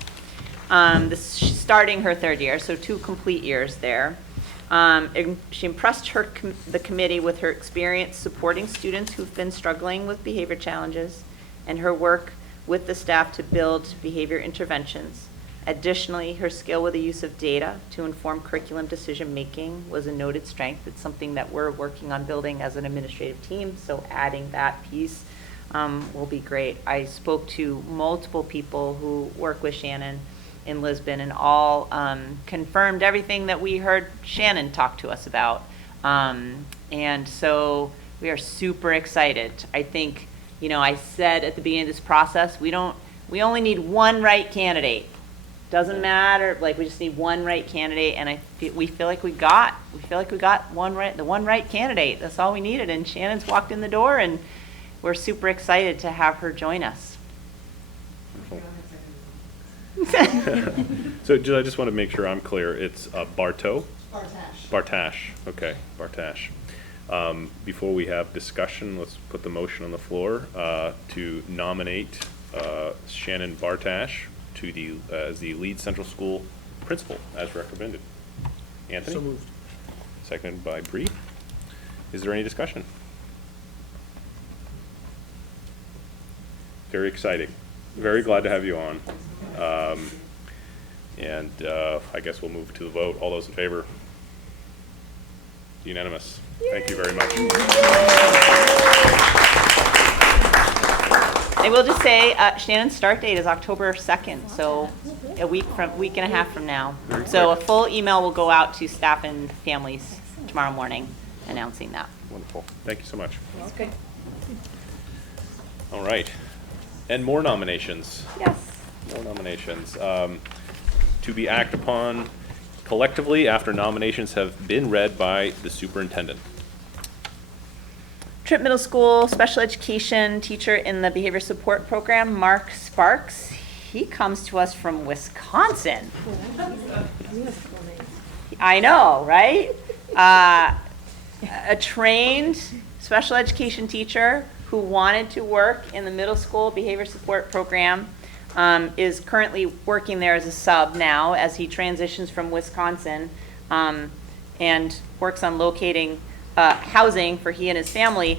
She's starting her third year, so 2 complete years there. She impressed the committee with her experience supporting students who've been struggling with behavior challenges and her work with the staff to build behavior interventions. Additionally, her skill with the use of data to inform curriculum decision-making was a noted strength. It's something that we're working on building as an administrative team, so adding that piece will be great. I spoke to multiple people who work with Shannon in Lisbon and all confirmed everything that we heard Shannon talk to us about. And so we are super excited. I think, I said at the beginning of this process, we only need one right candidate. Doesn't matter, we just need one right candidate, and we feel like we got the one right candidate. That's all we needed, and Shannon's walked in the door, and we're super excited to have her join us. So I just want to make sure I'm clear. It's Bartash. Okay, Bartash. Before we have discussion, let's put the motion on the floor to nominate Shannon Bartash as the Leeds Central School principal, as recommended. Anthony? So moved. Seconded by Bree. Is there any discussion? Very exciting. Very glad to have you on. I guess we'll move to the vote. All those in favor? Unanimous. Thank you very much. I will just say Shannon's start date is October 2nd, so a week and a half from now. So a full email will go out to staff and families tomorrow morning announcing that. Wonderful. Thank you so much. That's good. All right. And more nominations. Yes. More nominations. To be acted upon collectively after nominations have been read by the superintendent. Tripp Middle School special education teacher in the behavior support program, Mark Sparks. He comes to us from Wisconsin. I know, right? A trained special education teacher who wanted to work in the middle school behavior support program is currently working there as a sub now as he transitions from Wisconsin and works on locating housing for he and his family.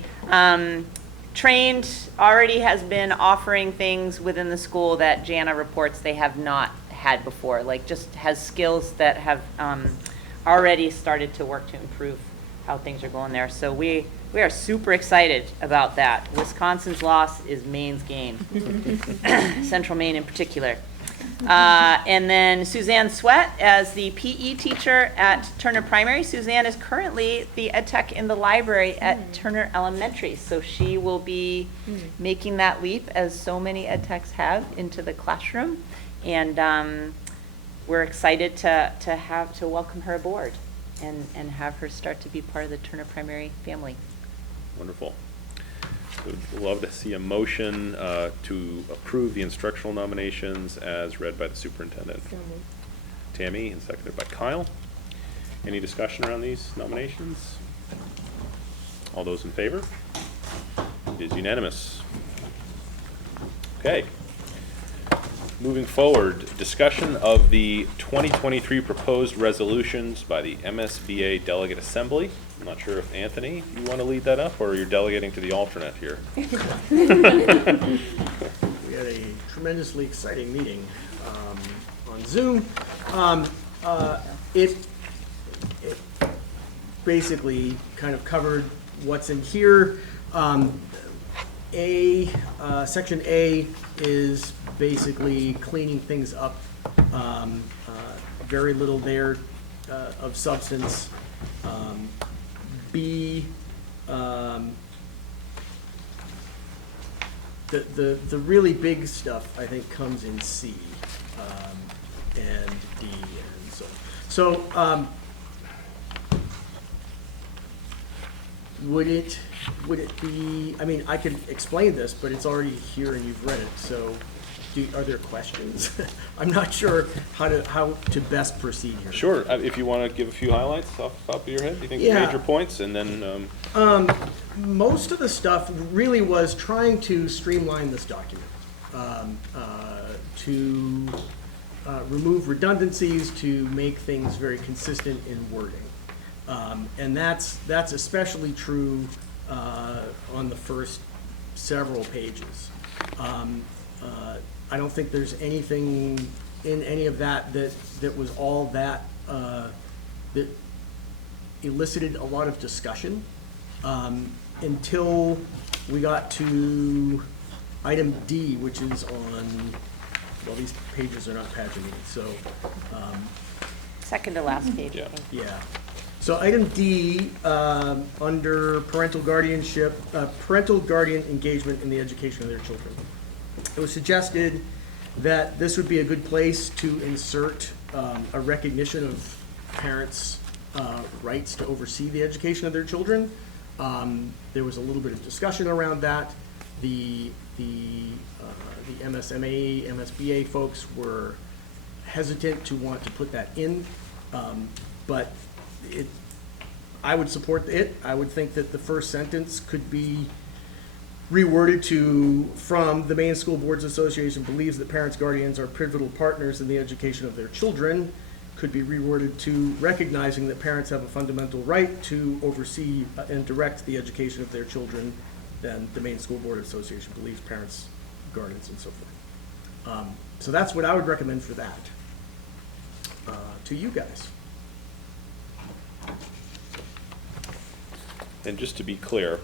Trained, already has been offering things within the school that Jana reports they have not had before, just has skills that have already started to work to improve how things are going there. So we are super excited about that. Wisconsin's loss is Maine's gain, Central Maine in particular. And then Suzanne Sweat as the PE teacher at Turner Primary. Suzanne is currently the ed tech in the library at Turner Elementary, so she will be making that leap, as so many ed techs have, into the classroom. And we're excited to welcome her aboard and have her start to be part of the Turner Primary family. Wonderful. We'd love to see a motion to approve the instructional nominations as read by the superintendent. So moved. Tammy, and seconded by Kyle. Any discussion around these nominations? All those in favor? It is unanimous. Okay. Moving forward, discussion of the 2023 proposed resolutions by the MSBA Delegate Assembly. I'm not sure if Anthony, you want to lead that up, or you're delegating to the alternate here? We had a tremendously exciting meeting on Zoom. It basically kind of covered what's in here. Section A is basically cleaning things up. Very little there of substance. B, the really big stuff I think comes in C and D and so would it be, I mean, I could explain this, but it's already here and you've read it, so are there questions? I'm not sure how to best proceed here. Sure, if you want to give a few highlights off the top of your head, you think Yeah. major points, and then, Most of the stuff really was trying to streamline this document, to remove redundancies, to make things very consistent in wording. And that's especially true on the first several pages. I don't think there's anything in any of that was all that that elicited a lot of discussion until we got to item D, which is on, well, these pages are not paginated, so Second to last page, I Yeah. think. yeah. So item D, under parental guardianship, parental guardian engagement in the education of their children. It was suggested that this would be a good place to insert a recognition of parents' rights to oversee the education of their children. There was a little bit of discussion around that. The MSMA, MSBA folks were hesitant to want to put that in, but I would support it. I would think that the first sentence could be reworded to, from the Maine School Boards Association believes that parents, guardians are pivotal partners in the education of their children, could be reworded to recognizing that parents have a fundamental right to oversee and direct the education of their children. Then the Maine School Board Association believes parents, guardians, and so forth. So that's what I would recommend for that to you guys. and just to be clear,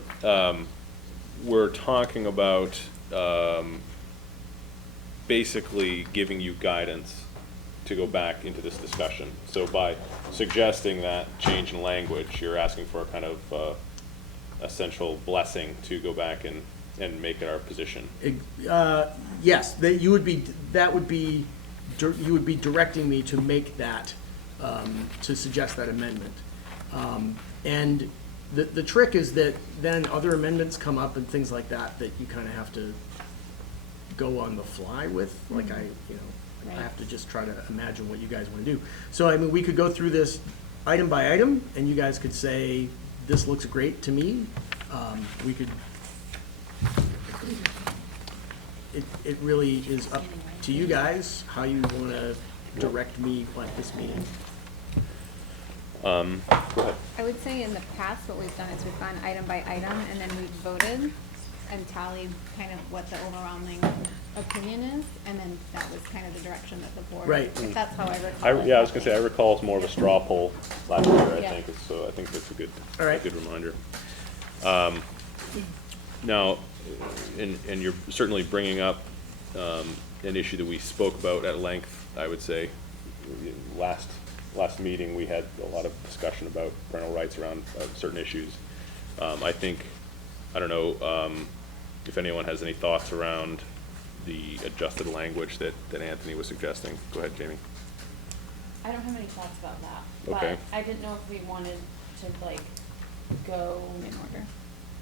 we're talking about basically giving you guidance to go back into this discussion. So by suggesting that change in language, you're asking for a kind of essential blessing to go back and make it our position. Yes, that you would be directing me to make that, to suggest that amendment. And the trick is that then other amendments come up and things like that you kind of have to go on the fly with. Like I have to just try to imagine what you guys want to do. So I mean, we could go through this item by item, and you guys could say, this looks great to me. We could, it really is up to you guys how you want to direct me at this meeting. Go ahead. I would say in the past, what we've done is we've gone item by item, and then we've voted and tallied kind of what the overwhelming opinion is, and then that was kind of the direction that the board, Right. if that's how I recall it. Yeah, I was gonna say, I recall it's more of a straw poll last year, I Yeah. think, so I think that's a good, All right. a good reminder. Now, and you're certainly bringing up an issue that we spoke about at length, I would say. Last meeting, we had a lot of discussion about parental rights around certain issues. I think, I don't know if anyone has any thoughts around the adjusted language that Anthony was suggesting. Go ahead, Jamie. I don't have any thoughts about that, Okay. but I didn't know if we wanted to like go in order,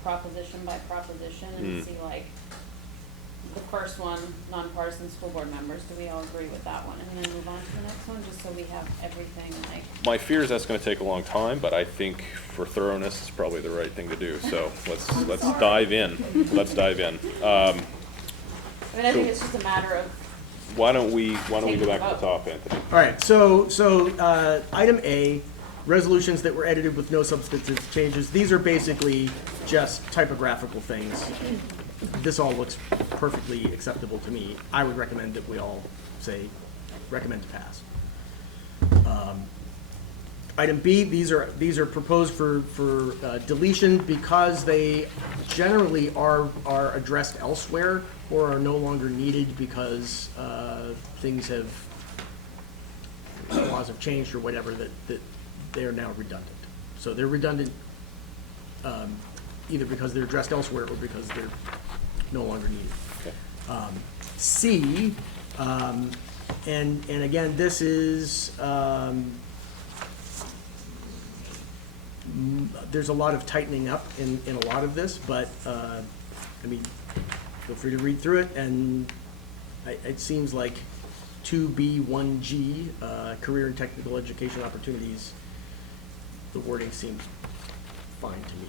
proposition by proposition, and Mm. see like the first one, nonpartisan school board members, do we all agree with that one, and then move on to the next one, just so we have everything like. My fear is that's gonna take a long time, but I think for thoroughness, it's probably the right thing to do, so let's dive in. Let's dive in. I mean, I think So- it's just a matter of, Why don't we go Take the back to the vote. top, Anthony? All right, so item A, resolutions that were edited with no substantive changes. These are basically just typographical things. This all looks perfectly acceptable to me. I would recommend that we all say, recommend to pass. Item B, these are proposed for deletion because they generally are addressed elsewhere or are no longer needed because things have, laws have changed or whatever, that they are now redundant. So they're redundant either because they're addressed elsewhere or because they're no longer needed. Okay. C, and again, this is there's a lot of tightening up in a lot of this, but, I mean, feel free to read through it, and it seems like 2B1G, career and technical education opportunities, the wording seems fine to me.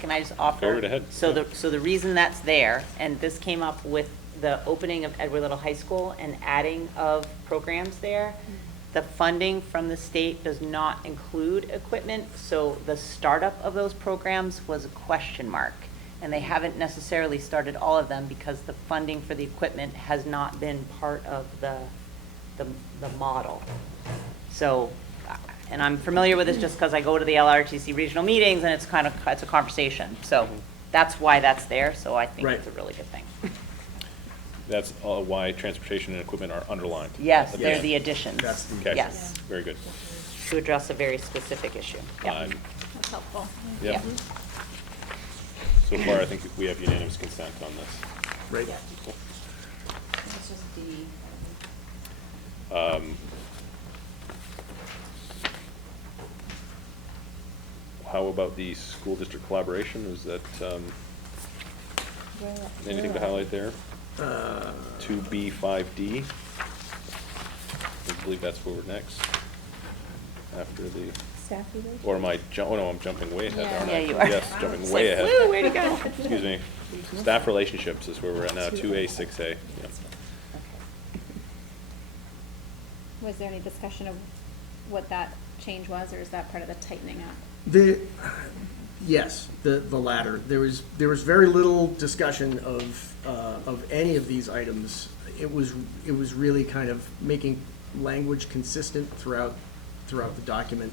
Can I just offer? Go right ahead. So Yeah. the reason that's there, and this came up with the opening of Edward Little High School and adding of programs there, the funding from the state does not include equipment, so the startup of those programs was a question mark. And they haven't necessarily started all of them because the funding for the equipment has not been part of the model. So, and I'm familiar with this just because I go to the LRTC regional meetings and it's a conversation. So that's why that's there, so I think Right. it's a really good thing. That's why transportation and equipment are underlined. Yes, Yes. they're the additions. That's the- Okay. Yes, Very good. to address a very specific issue. Yep. That's helpful. Yeah. Yeah. So far, I think we have unanimous consent on this. Right? Cool. It's just D. How about the school district collaboration? Is that, anything to highlight there? 2B5D. I believe that's where we're next. After the, Staff relations? or am I, oh no, I'm jumping way ahead, aren't I? Yeah, you are. Yes, jumping It's way like, ahead. woo, way to go. Excuse me. Staff relationships is where we're at now, 2A, 6A. Yeah. Was there any discussion of what that change was, or is that part of the tightening up? Yes, the latter. There was very little discussion of any of these items. It was really kind of making language consistent throughout the document.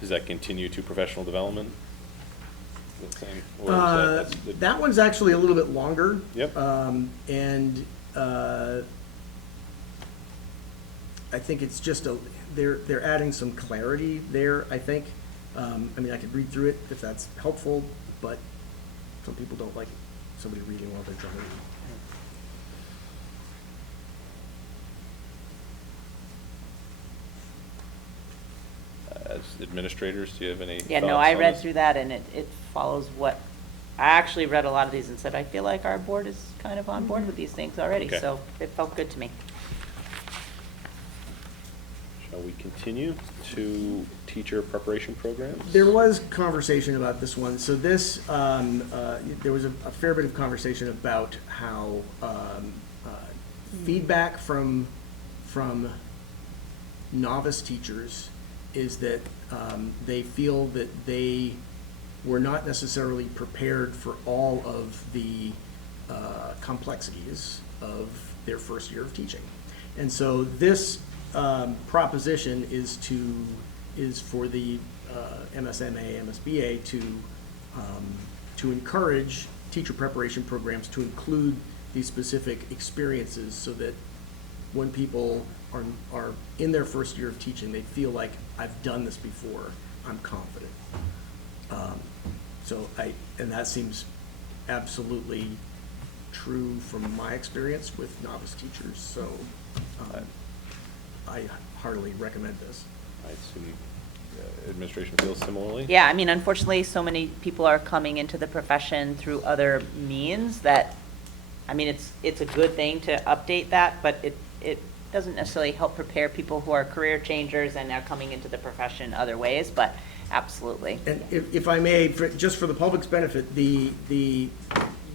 Does that continue to professional development? The same, or is that's the- that one's actually a little bit longer. Yep. And I think it's just they're adding some clarity there, I think. I mean, I could read through it if that's helpful, but some people don't like somebody reading while they're driving. As administrators, do you have any Yeah, no, thoughts I on read this? through that and it follows what, I actually read a lot of these and said, I feel like our board is kind of on board with these things already, Okay. so it felt good to me. Shall we continue to teacher preparation programs? There was conversation about this one. So this, there was a fair bit of conversation about how feedback from novice teachers is that they feel that they were not necessarily prepared for all of the complexities of their first year of teaching. And so this proposition is for the MSMA, MSBA to encourage teacher preparation programs to include these specific experiences so that when people are in their first year of teaching, they feel like, I've done this before, I'm confident. And that seems absolutely true from my experience with novice teachers, so I heartily recommend this. I assume administration feels similarly? Yeah, I mean, unfortunately, so many people are coming into the profession through other means that, I mean, it's a good thing to update that, but it doesn't necessarily help prepare people who are career changers and are coming into the profession other ways, but absolutely. And if I may, just for the public's benefit,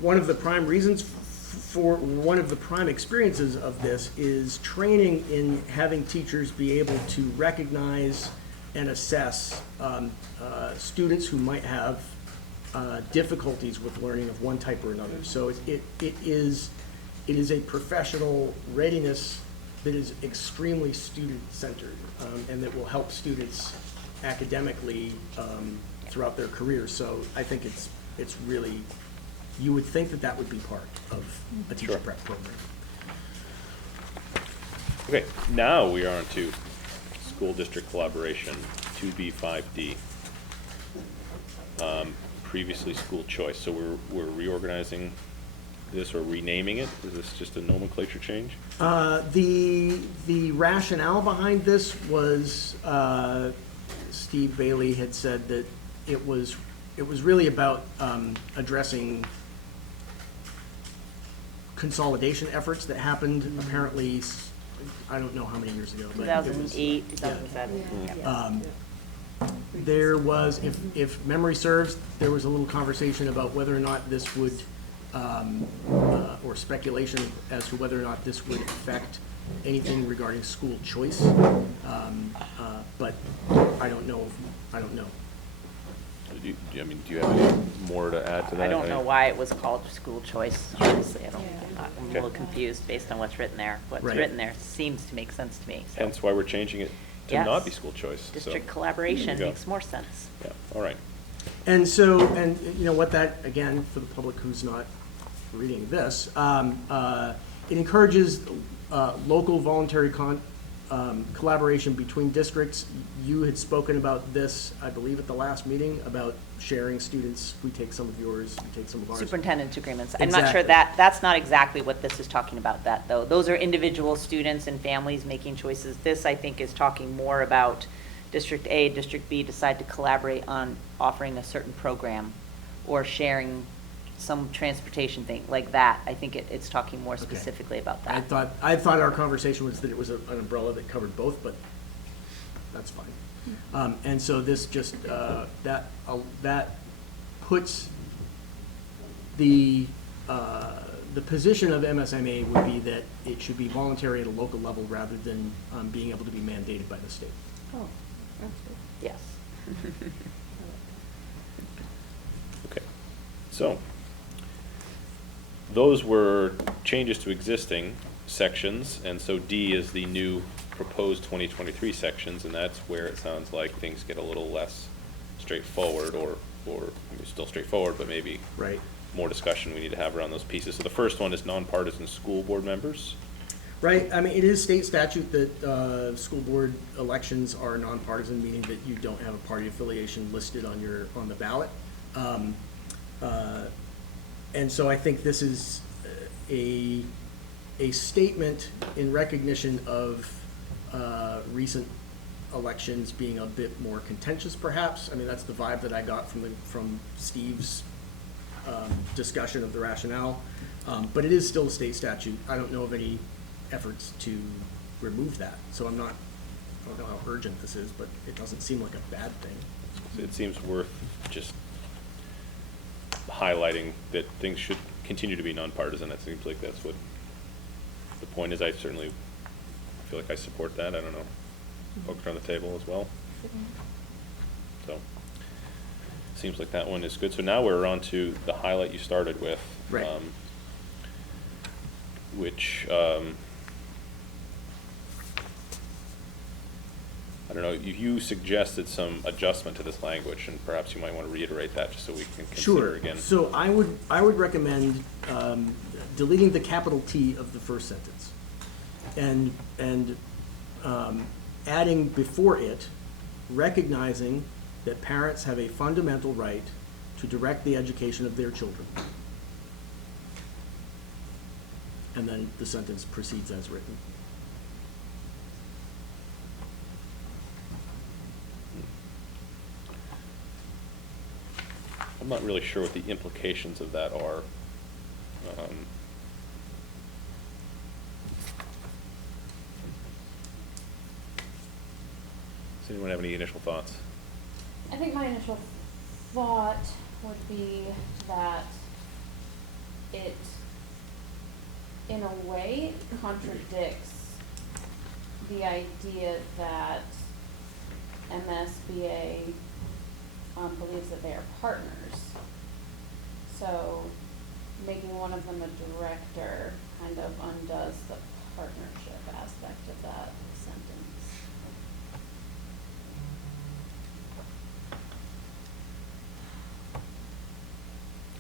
one of the prime reasons for one of the prime experiences of this is training in having teachers be able to recognize and assess students who might have difficulties with learning of one type or another. So it is a professional readiness that is extremely student-centered and that will help students academically throughout their careers. So I think it's really, you would think that would be part of a teacher Sure. prep program. Okay, now we are on to school district collaboration, 2B5D. Previously school choice, so we're reorganizing this or renaming it? Is this just a nomenclature change? The rationale behind this was, Steve Bailey had said that it was really about addressing consolidation efforts that happened apparently, I don't know how many years ago, but it was. 2008, 2007. Yeah. There was, if memory serves, there was a little conversation about whether or not this would, or speculation as to whether or not this would affect anything regarding school choice. But I don't know. Do you have any more to add to that? I don't know why it was called school choice, honestly. I'm a Okay. little confused based on what's written there. What's Right. written there seems to make sense to me. So. Hence why we're changing it to Yes. not be school choice. so District there collaboration you go. makes more sense. Yeah, all right. And so, and you know what that, again, for the public who's not reading this, it encourages local voluntary collaboration between districts. You had spoken about this, I believe, at the last meeting, about sharing students. We take some of yours, you take some of ours. Superintendent's agreements. I'm not sure Exactly. that's not exactly what this is talking about, that though. Those are individual students and families making choices. This, I think, is talking more about District A, District B decide to collaborate on offering a certain program or sharing some transportation thing like that. I think it's talking more specifically about that. I thought our conversation was that it was an umbrella that covered both, but that's fine. And so this just, that puts the position of MSMA would be that it should be voluntary at a local level rather than being able to be mandated by the state. Oh, that's good. Yes. Okay. So, those were changes to existing sections, and so D is the new proposed 2023 sections, and that's where it sounds like things get a little less straightforward, or I mean, still straightforward, but maybe Right. more discussion we need to have around those pieces. So the first one is nonpartisan school board members. Right, I mean, it is state statute that school board elections are nonpartisan, meaning that you don't have a party affiliation listed on the ballot. And so I think this is a statement in recognition of recent elections being a bit more contentious, perhaps. I mean, that's the vibe that I got from Steve's discussion of the rationale. But it is still a state statute. I don't know of any efforts to remove that. So I don't know how urgent this is, but it doesn't seem like a bad thing. It seems worth just highlighting that things should continue to be nonpartisan. It seems like that's what the point is. I feel like I support that. I don't know, folks around the table as well. So, seems like that one is good. So now we're on to the highlight you started with. Right. Which, I don't know, you suggested some adjustment to this language, and perhaps you might want to reiterate that just so we can consider again. Sure. So I would recommend deleting the capital T of the first sentence and adding before it, recognizing that parents have a fundamental right to direct the education of their children. And then the sentence proceeds as written. I'm not really sure what the implications of that are. Does anyone have any initial thoughts? I think my initial thought would be that it, in a way, contradicts the idea that MSBA believes that they are partners. So making one of them a director kind of undoes the partnership aspect of that sentence.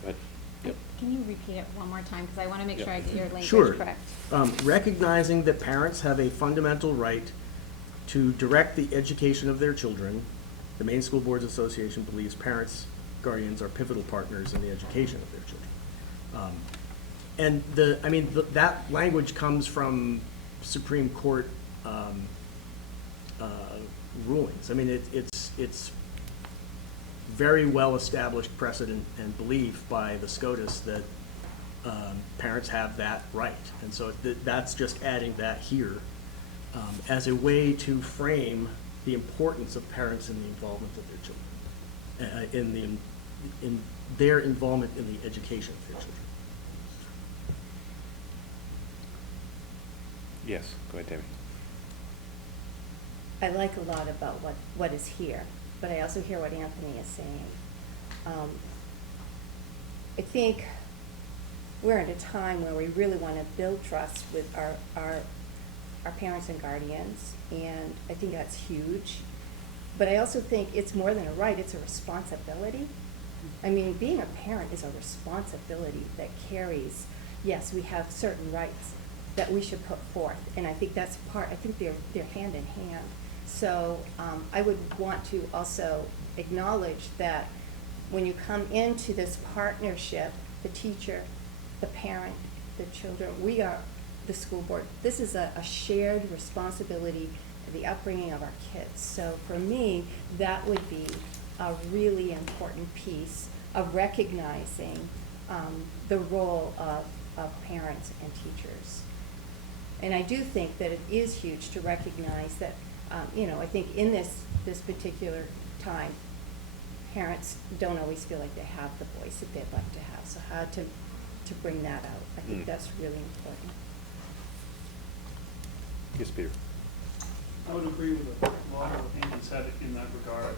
Go ahead. Yep. Can you repeat it one more time, because I want to make Yep. sure I get your language Sure. correct. Recognizing that parents have a fundamental right to direct the education of their children, the Maine School Boards Association believes parents, guardians are pivotal partners in the education of their children. And that language comes from Supreme Court rulings. I mean, it's very well-established precedent and belief by the SCOTUS that parents have that right. And so that's just adding that here as a way to frame the importance of parents in the involvement of their children, in their involvement in the education of their children. Yes, go ahead, Tammy. I like a lot about what is here, but I also hear what Anthony is saying. I think we're at a time where we really want to build trust with our parents and guardians, and I think that's huge. But I also think it's more than a right, it's a responsibility. I mean, being a parent is a responsibility that carries, yes, we have certain rights that we should put forth, and I think that's I think they're hand in hand. So I would want to also acknowledge that when you come into this partnership, the teacher, the parent, the children, we are the school board. This is a shared responsibility for the upbringing of our kids. So for me, that would be a really important piece of recognizing the role of parents and teachers. And I do think that it is huge to recognize that, I think in this particular time, parents don't always feel like they have the voice that they'd like to have. So how to bring that out, I think that's really important. Yes, Peter. I would agree with a lot of what Amy said in that regard.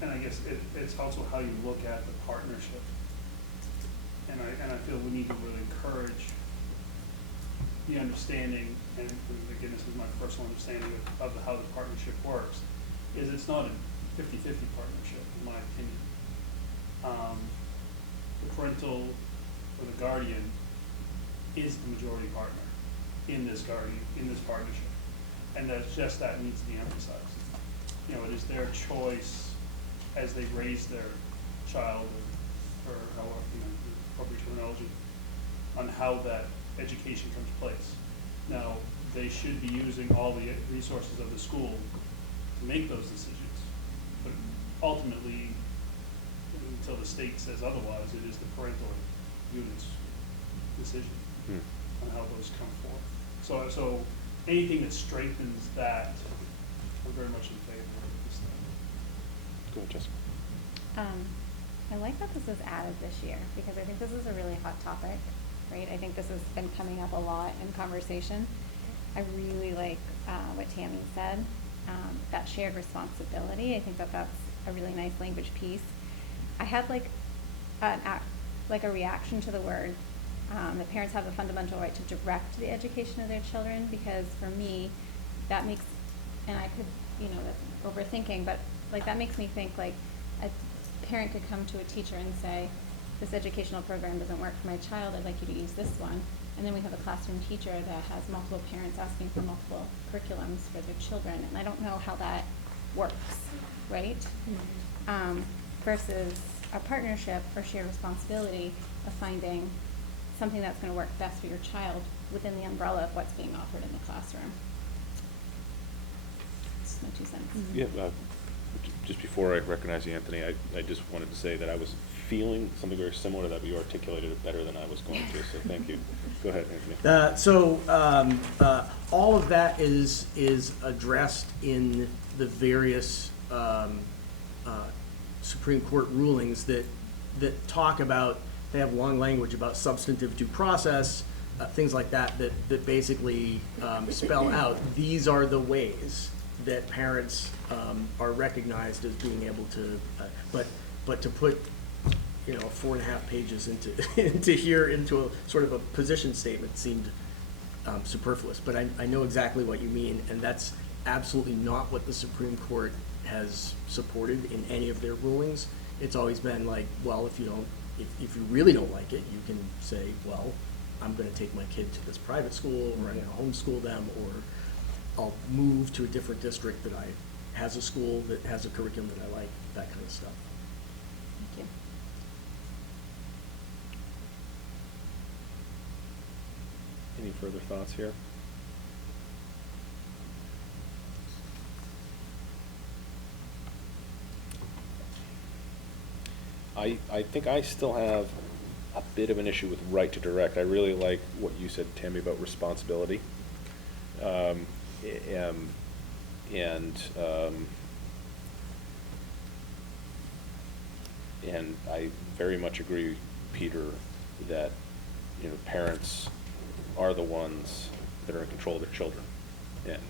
And I guess it's also how you look at the partnership. And I feel we need to really encourage the understanding, and again, this is my personal understanding of how the partnership works, is it's not a 50-50 partnership, in my opinion. The parental or the guardian is the majority partner in this partnership. And that needs to be emphasized. It is their choice as they raise their child, or however, appropriate terminology, on how that education comes place. Now, they should be using all the resources of the school to make those decisions, but ultimately, until the state says otherwise, it is the parental unit's decision on how those come forth. So anything that strengthens that, I'm very much in favor of this thing. Go ahead, Jessica. I like that this is added this year, because I think this is a really hot topic, right? I think this has been coming up a lot in conversation. I really like what Tammy said, that shared responsibility. I think that that's a really nice language piece. I had like a reaction to the word that parents have the fundamental right to direct the education of their children, because for me, that makes, and I could, that's overthinking, but like that makes me think like a parent could come to a teacher and say, this educational program doesn't work for my child, I'd like you to use this one. And then we have a classroom teacher that has multiple parents asking for multiple curriculums for their children, and I don't know how that works, right? Versus a partnership or shared responsibility of finding something that's going to work best for your child within the umbrella of what's being offered in the classroom. That's my 2 cents. Yeah, just before I recognize you, Anthony, I just wanted to say that I was feeling something very similar to that, but you articulated it better than I was going to, so thank you. Go ahead, Anthony. All of that is addressed in the various Supreme Court rulings that talk about, they have long language about substantive due process, things like that basically spell out, these are the ways that parents are recognized as being able to, but to put 4.5 pages into a sort of a position statement seemed superfluous. But I know exactly what you mean, and that's absolutely not what the Supreme Court has supported in any of their rulings. It's always been like, well, if you really don't like it, you can say, well, I'm going to take my kid to this private school, or I'm going to homeschool them, or I'll move to a different district that has a school that has a curriculum that I like, that kind of stuff. Thank you. Any further thoughts here? I think I still have a bit of an issue with right to direct. I really like what you said, Tammy, about responsibility. And I very much agree, Peter, that, you know, parents are the ones that are in control of their children. And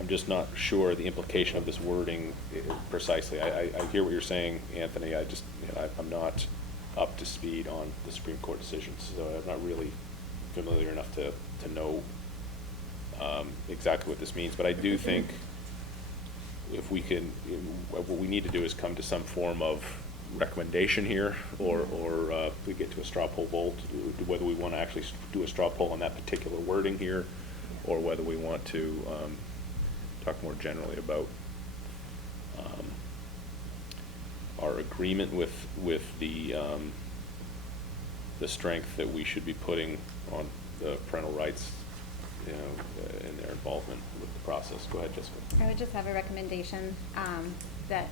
I'm just not sure the implication of this wording precisely. I hear what you're saying, Anthony. I just, you know, I'm not up to speed on the Supreme Court decisions, so I'm not really familiar enough to know exactly what this means. But I do think if we can, what we need to do is come to some form of recommendation here, or if we get to a straw poll vote, whether we want to actually do a straw poll on that particular wording here, or whether we want to talk more generally about our agreement with the strength that we should be putting on the parental rights, you know, in their involvement with the process. Go ahead, Jessica. I would just have a recommendation that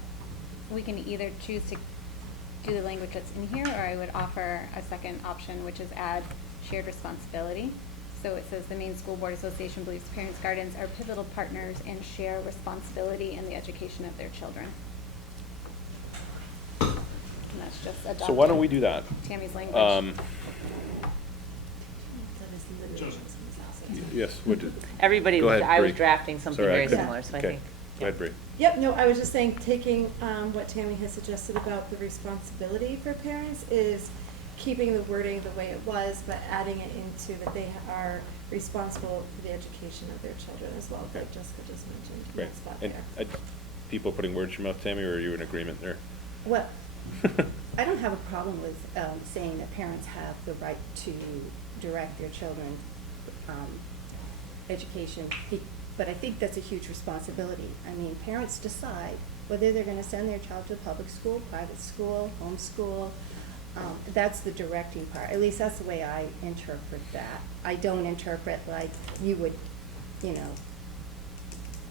we can either choose to do the language that's in here, or I would offer a second option, which is add shared responsibility. So it says the Maine School Board Association believes parents, guardians are pivotal partners and share responsibility in the education of their children. And that's just adopting So why don't we do that? Tammy's language. Yes, what did? Everybody, Go ahead, I was Bree. drafting something Sorry, I very couldn't- similar, so I okay. think. Go ahead, Bree. Yep, no, I was just saying, taking what Tammy has suggested about the responsibility for parents is keeping the wording the way it was, but adding it into that they are responsible for the education of their children as well, Okay. like Jessica just mentioned. in Great. that spot And there. people putting words in your mouth, Tammy, or are you in agreement there? Well, I don't have a problem with saying that parents have the right to direct their children's education, but I think that's a huge responsibility. I mean, parents decide whether they're going to send their child to a public school, private school, homeschool. That's the directing part. At least that's the way I interpret that. I don't interpret like you would, you know,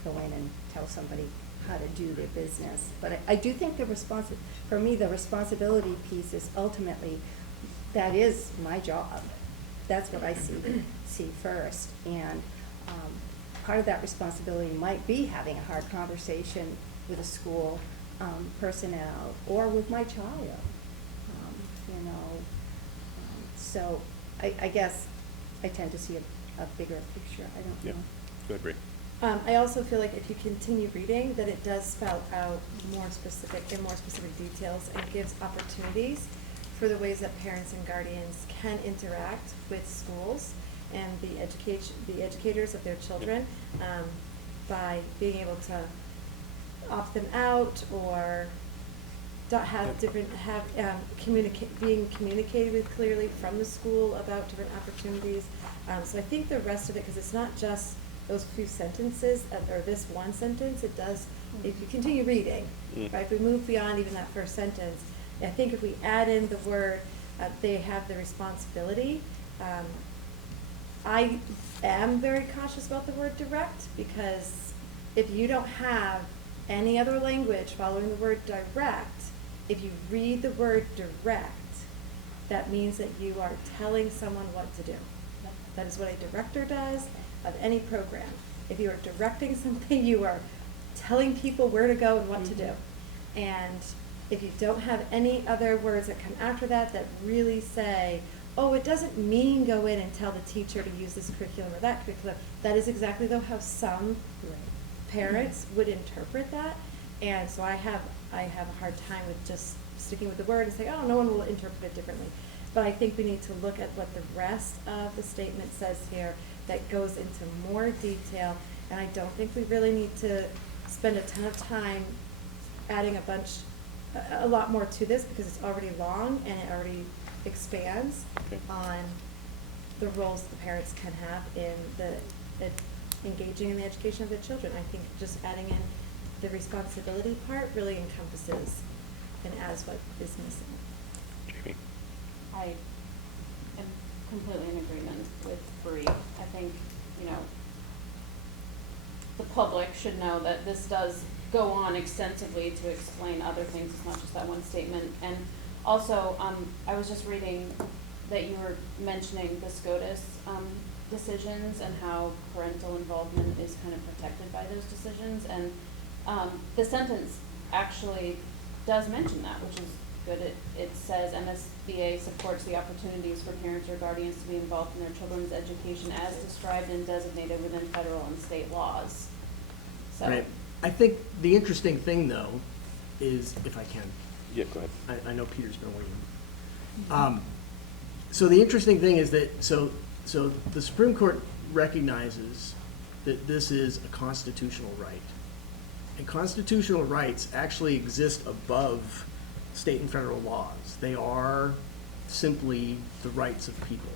go in and tell somebody how to do their business. But I do think for me, the responsibility piece is ultimately, that is my job. That's what I see first. And part of that responsibility might be having a hard conversation with a school personnel or with my child. You know, so I guess I tend to see a bigger picture. I don't Yeah. know. Go ahead, Bree. I also feel like if you continue reading, that it does spell out more specific details and gives opportunities for the ways that parents and guardians can interact with schools and the educators of their children by being able to opt them out or being communicated with clearly from the school about different opportunities. So I think the rest of it, because it's not just those few sentences or this one sentence, it does, if you continue reading, right, if we move beyond even that first sentence, I think if we add in the word, they have the responsibility. I am very cautious about the word direct, because if you don't have any other language following the word direct, if you read the word direct, that means that you are telling someone what to do. That is what a director does of any program. If you are directing something, you are telling people where to go and what to do. And if you don't have any other words that come after that that really say, oh, it doesn't mean go in and tell the teacher to use this curriculum or that curriculum. That is exactly though how some parents would interpret that. And so I have a hard time with just sticking with the word and saying, oh, no one will interpret it differently. But I think we need to look at what the rest of the statement says here that goes into more detail. And I don't think we really need to spend a ton of time adding a lot more to this, because it's already long and it already expands on the roles the parents can have in engaging in the education of their children. I think just adding in the responsibility part really encompasses and adds what is missing. Jamie. I am completely in agreement with Bree. I think, you know, the public should know that this does go on extensively to explain other things. It's not just that one statement. And also, I was just reading that you were mentioning the SCOTUS decisions and how parental involvement is kind of protected by those decisions. And the sentence actually does mention that, which is good. It says MSBA supports the opportunities for parents or guardians to be involved in their children's education as described and designated within federal and state laws. So, Right. I think the interesting thing, though, is, if I can, Yeah, go ahead. I know Peter's been waiting. So the interesting thing is that, so the Supreme Court recognizes that this is a constitutional right. And constitutional rights actually exist above state and federal laws. They are simply the rights of people.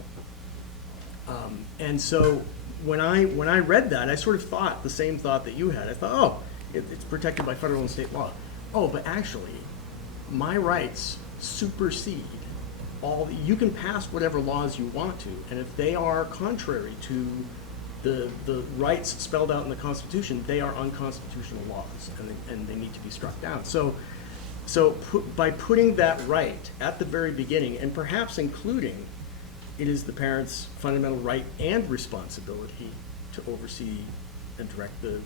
And so when I read that, I sort of thought the same thought that you had. I thought, oh, it's protected by federal and state law. Oh, but actually, my rights supersede you can pass whatever laws you want to, and if they are contrary to the rights spelled out in the Constitution, they are unconstitutional laws, and they need to be struck down. So by putting that right at the very beginning, and perhaps including it is the parent's fundamental right and responsibility to oversee and direct the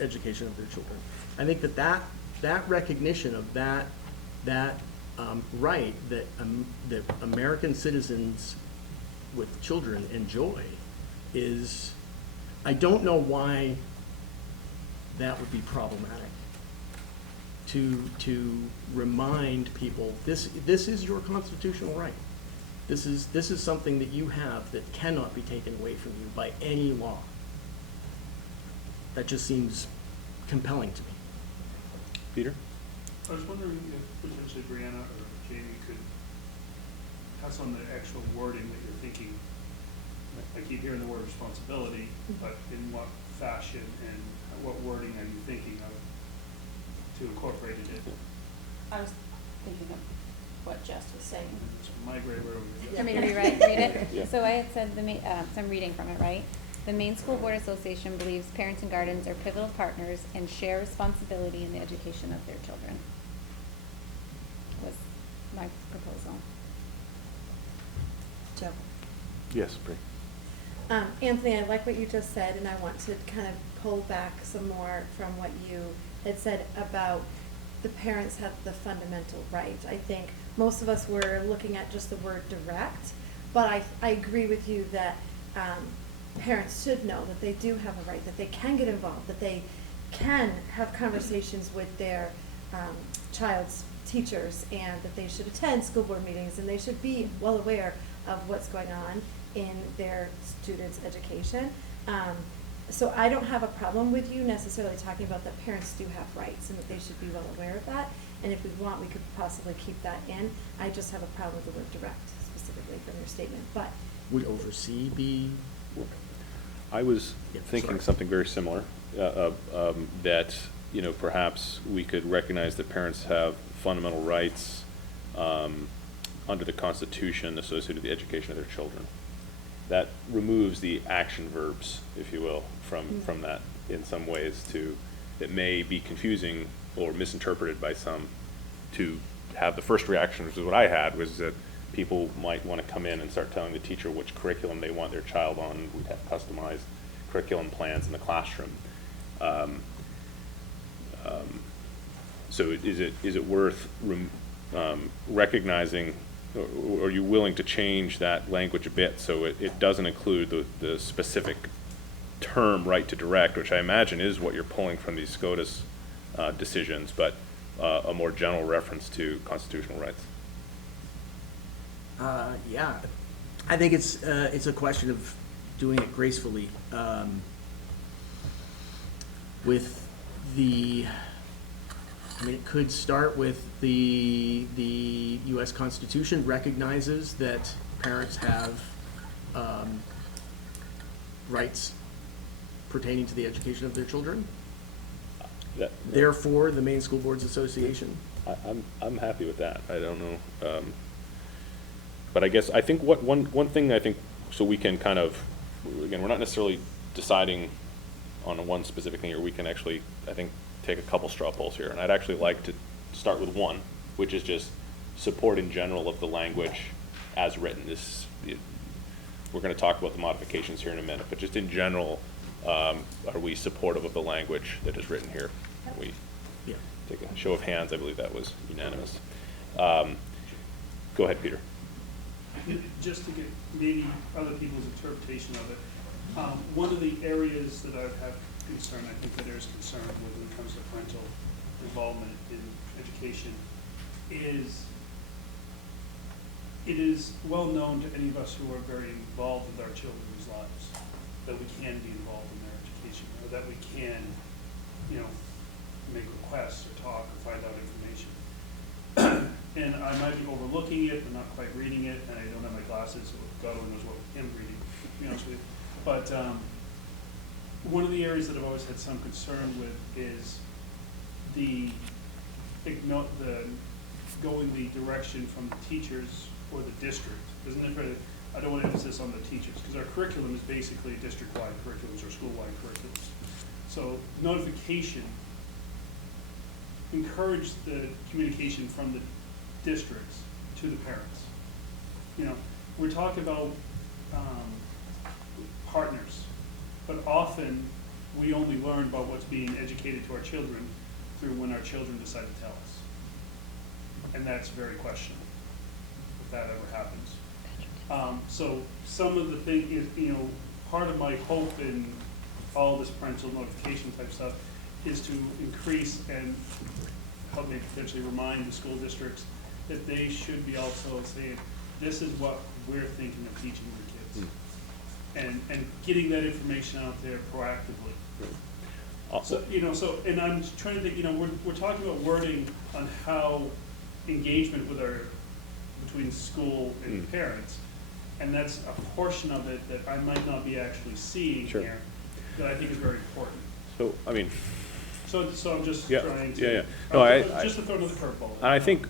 education of their children, I think that recognition of that right that American citizens with children enjoy is, I don't know why that would be problematic. To remind people, this is your constitutional right. This is something that you have that cannot be taken away from you by any law. That just seems compelling to me. Peter? I was wondering if potentially Brianna or Jamie could pass on the actual wording that you're thinking. I keep hearing the word responsibility, but in what fashion and what wording are you thinking of to incorporate it in? I was thinking of what Jess was saying. So migrate where we Do you want me to read it? Yeah. So I had said, so I'm reading from it, right? The Maine School Board Association believes parents and guardians are pivotal partners and share responsibility in the education of their children. Was my proposal. Joe. Yes, Bree. Anthony, I like what you just said, and I want to kind of pull back some more from what you had said about the parents have the fundamental right. I think most of us were looking at just the word direct, but I agree with you that parents should know that they do have a right, that they can get involved, that they can have conversations with their child's teachers, and that they should attend school board meetings, and they should be well aware of what's going on in their students' education. So I don't have a problem with you necessarily talking about that parents do have rights and that they should be well aware of that. And if we want, we could possibly keep that in. I just have a problem with the word direct specifically from your statement, but. Would oversee be? I was Yeah, thinking sorry. something very similar, that, perhaps we could recognize that parents have fundamental rights under the Constitution associated with the education of their children. That removes the action verbs, if you will, from that in some ways it may be confusing or misinterpreted by some to have the first reaction, which is what I had, was that people might want to come in and start telling the teacher which curriculum they want their child on. We'd have customized curriculum plans in the classroom. So is it worth recognizing, or are you willing to change that language a bit so it doesn't include the specific term right to direct, which I imagine is what you're pulling from these SCOTUS decisions, but a more general reference to constitutional rights? Yeah, I think it's a question of doing it gracefully. With it could start with the U.S. Constitution recognizes that parents have rights pertaining to the education of their children. Therefore, the Maine School Boards Association. I'm happy with that. I don't know. But I guess, I think one thing I think, so we can kind of, again, we're not necessarily deciding on one specific thing, or we can actually, I think, take a couple straw polls here. And I'd actually like to start with one, which is just support in general of the language as written. We're gonna talk about the modifications here in a minute, but just in general, are we supportive of the language that is written here? Can we Yeah. take a show of hands? I believe that was unanimous. Go ahead, Peter. Just to get maybe other people's interpretation of it, one of the areas that I have concern, I think that there's concern with when it comes to parental involvement in education, is it is well known to any of us who are very involved with our children's lives that we can be involved in their education, or that we can, make requests or talk or find out information. And I might be overlooking it, but not quite reading it, and I don't have my glasses, so God only knows what I'm reading, to be honest with you. But one of the areas that I've always had some concern with is the going the direction from the teachers or the district. Isn't it fair? I don't want to emphasis on the teachers, because our curriculum is basically district-wide curriculums or school-wide curriculums. So notification, encourage the communication from the districts to the parents. We're talking about partners, but often we only learn about what's being educated to our children through when our children decide to tell us. And that's very questionable, if that ever happens. So some of the thing is, part of my hope in all this parental notification type stuff is to increase and help me potentially remind the school districts that they should be also saying, this is what we're thinking of teaching your kids. And getting that information out there proactively. So, and I'm trying to think, we're talking about wording on how engagement between school and parents, and that's a portion of it that I might not be actually seeing here, that I think is very important. So, I mean. So I'm just Yeah, trying to. yeah. No, just to throw another curveball. And I think,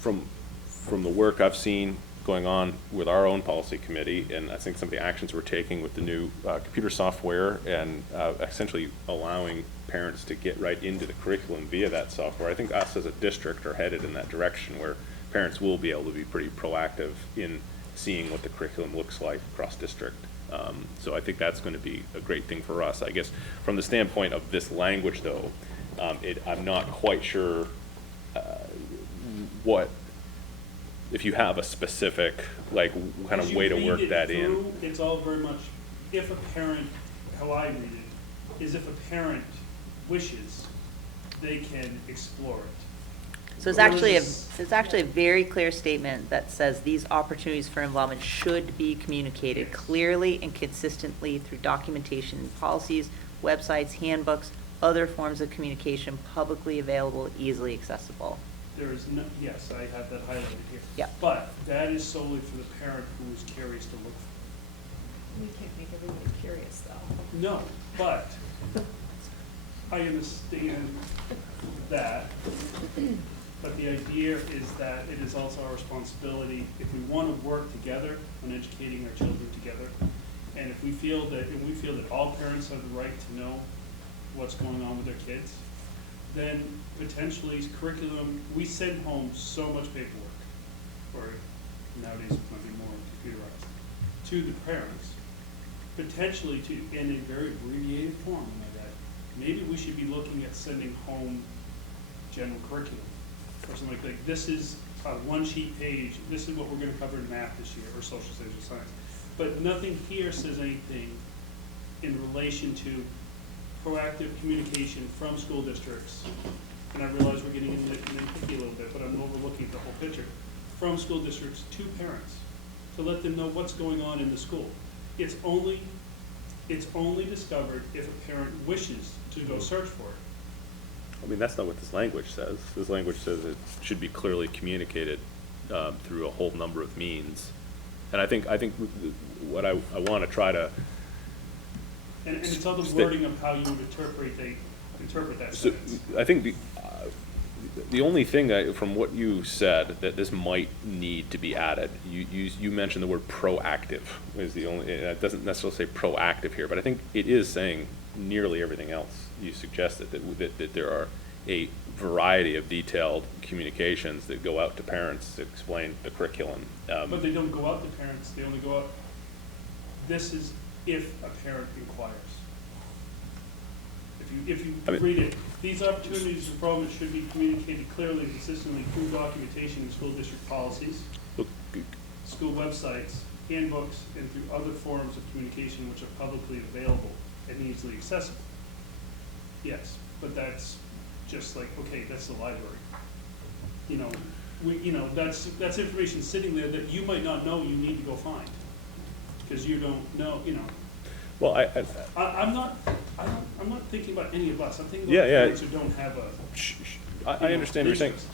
from the work I've seen going on with our own policy committee, and I think some of the actions we're taking with the new computer software and essentially allowing parents to get right into the curriculum via that software, I think us as a district are headed in that direction where parents will be able to be pretty proactive in seeing what the curriculum looks like across district. So I think that's going to be a great thing for us. I guess from the standpoint of this language, though, I'm not quite sure if you have a specific, kind of way to work that in. It's all very much, if a parent, how I read it, is if a parent wishes, they can explore it. So it's actually a very clear statement that says these opportunities for involvement should be communicated clearly and consistently through documentation, policies, websites, handbooks, other forms of communication publicly available, easily accessible. There is no, yes, I have that highlighted here. Yeah. But that is solely for the parent who is curious to look for. We can't make everybody curious, though. No, but I understand that. But the idea is that it is also our responsibility, if we want to work together on educating our children together, and if we feel that, all parents have the right to know what's going on with their kids, then potentially curriculum, we send home so much paperwork, or nowadays it might be more computerized, to the parents, potentially in a very abbreviated form, maybe we should be looking at sending home general curriculum. Or something like this is a one-sheet page, this is what we're going to cover in math this year, or social studies or science. But nothing here says anything in relation to proactive communication from school districts. And I realize we're getting into nitpicky a little bit, but I'm overlooking the whole picture. From school districts to parents, to let them know what's going on in the school. It's only discovered if a parent wishes to go search for it. I mean, that's not what this language says. This language says it should be clearly communicated through a whole number of means. And I think what I want to try to... And it's all the wording of how you would interpret that So sentence. I think The only thing that, from what you said, that this might need to be added, you mentioned the word proactive is the only, it doesn't necessarily say proactive here, but I think it is saying nearly everything else. You suggested that there are a variety of detailed communications that go out to parents to explain the curriculum. But they don't go out to parents, they only go out, this is if a parent inquires. If you I mean- read it, these opportunities for programs should be communicated clearly and consistently through documentation in school district policies, Look, school websites, handbooks, and through other forms of communication which are publicly available and easily accessible. Yes, but that's just like, okay, that's the library. You know, that's information sitting there that you might not know you need to go find. Because you don't know, well, I'm not thinking about any of us, I'm thinking Yeah, about yeah. parents who don't have a. I understand what you're saying. interest.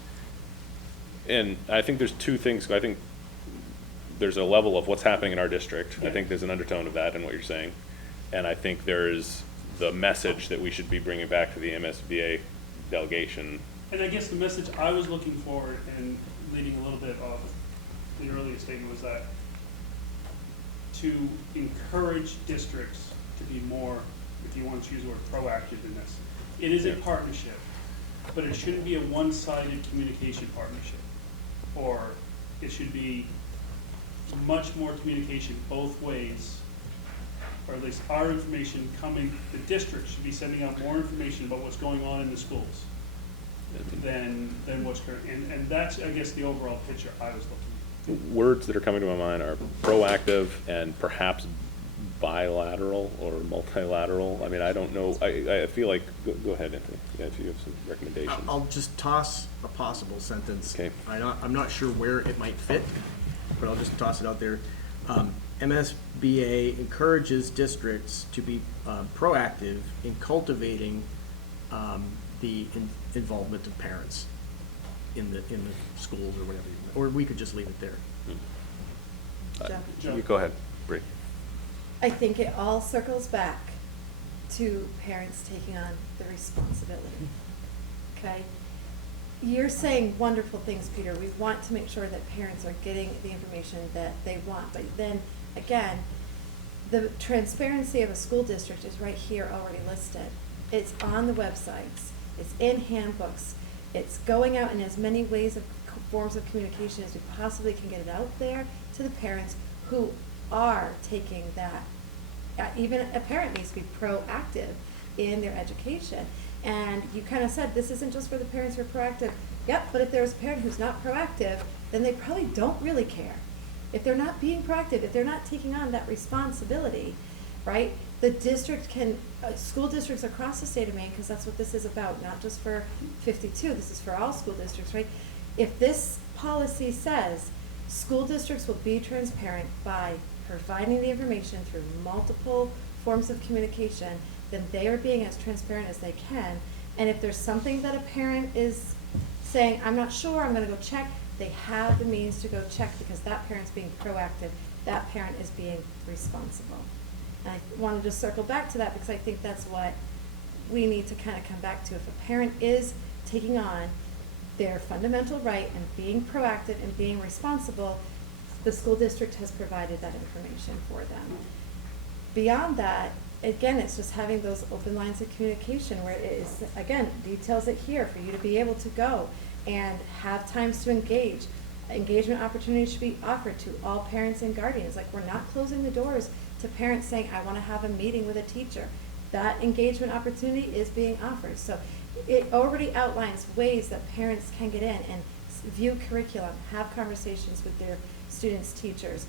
And I think there's two things. I think there's a level of what's happening in our district. I Yeah. think there's an undertone of that in what you're saying. And I think there's the message that we should be bringing back to the MSBA delegation. And I guess the message I was looking for, and leading a little bit off the earlier statement, was that to encourage districts to be more, if you want to use the word proactive in this. It is a Yeah. partnership, but it shouldn't be a one-sided communication partnership. Or it should be much more communication both ways, or at least our information coming, the district should be sending out more information about what's going on in the schools than what's current. And that's, I guess, the overall picture I was looking at. Words that are coming to my mind are proactive and perhaps bilateral or multilateral. I mean, I don't know. I feel like, go ahead, Anthony, yeah, if you have some recommendations. I'll just toss a possible sentence. Okay. I'm not sure where it might fit, but I'll just toss it out there. MSBA encourages districts to be proactive in cultivating the involvement of parents in the schools or whatever, or we could just leave it there. Joe? You go ahead, Bree. I think it all circles back to parents taking on the responsibility, okay? You're saying wonderful things, Peter. We want to make sure that parents are getting the information that they want, but then, again, the transparency of a school district is right here already listed. It's on the websites, it's in handbooks, it's going out in as many ways of forms of communication as we possibly can get it out there to the parents who are taking that. Even a parent needs to be proactive in their education. And you kind of said, this isn't just for the parents who are proactive. Yep, but if there's a parent who's not proactive, then they probably don't really care. If they're not being proactive, if they're not taking on that responsibility, right? The district can, school districts across the state of Maine, because that's what this is about, not just for 52, this is for all school districts, right? If this policy says school districts will be transparent by providing the information through multiple forms of communication, then they are being as transparent as they can. And if there's something that a parent is saying, I'm not sure, I'm gonna go check, they have the means to go check because that parent's being proactive, that parent is being responsible. And I wanted to circle back to that because I think that's what we need to kind of come back to. If a parent is taking on their fundamental right and being proactive and being responsible, the school district has provided that information for them. Beyond that, again, it's just having those open lines of communication where it is, again, details it here for you to be able to go and have times to engage. Engagement opportunities should be offered to all parents and guardians. Like, we're not closing the doors to parents saying, I want to have a meeting with a teacher. That engagement opportunity is being offered. So it already outlines ways that parents can get in and view curriculum, have conversations with their students' teachers.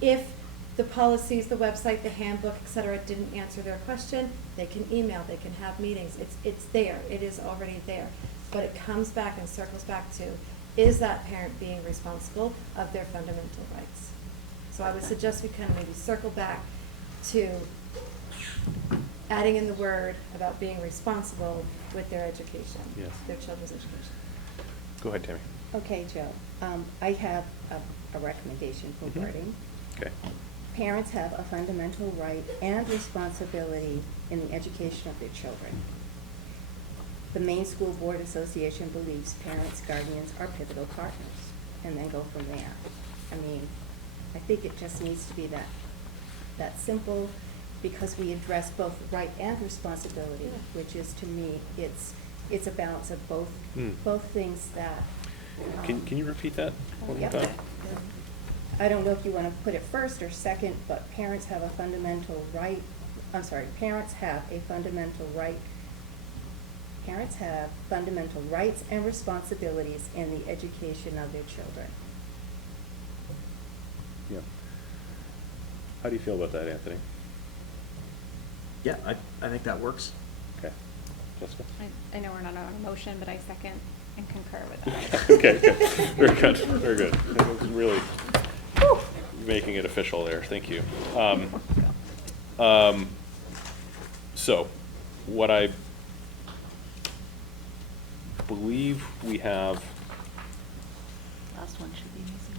If the policies, the website, the handbook, et cetera, didn't answer their question, they can email, they can have meetings. It's there, it is already there. But it comes back and circles back to, is that parent being responsible of their fundamental rights? So I would suggest we kind of maybe circle back to adding in the word about being responsible with their education, Yes. their children's education. Go ahead, Tammy. Okay, Joe. I have a recommendation for Mhm. wording. Okay. Parents have a fundamental right and responsibility in the education of their children. The Maine School Board Association believes parents, guardians are pivotal partners, and then go from there. I mean, I think it just needs to be that simple, because we address both right and responsibility, which is, to me, it's a balance of both, both things that. Can you repeat that one more Yep. time? I don't know if you want to put it first or second, but parents have a fundamental right, parents have fundamental rights and responsibilities in the education of their children. Yeah. How do you feel about that, Anthony? Yeah, I think that works. Okay. Jessica? I know we're not on a motion, but I second and concur with that. Okay, very good, very good. That was really making it official there, thank you. So, what I believe we have, Last one should be an easy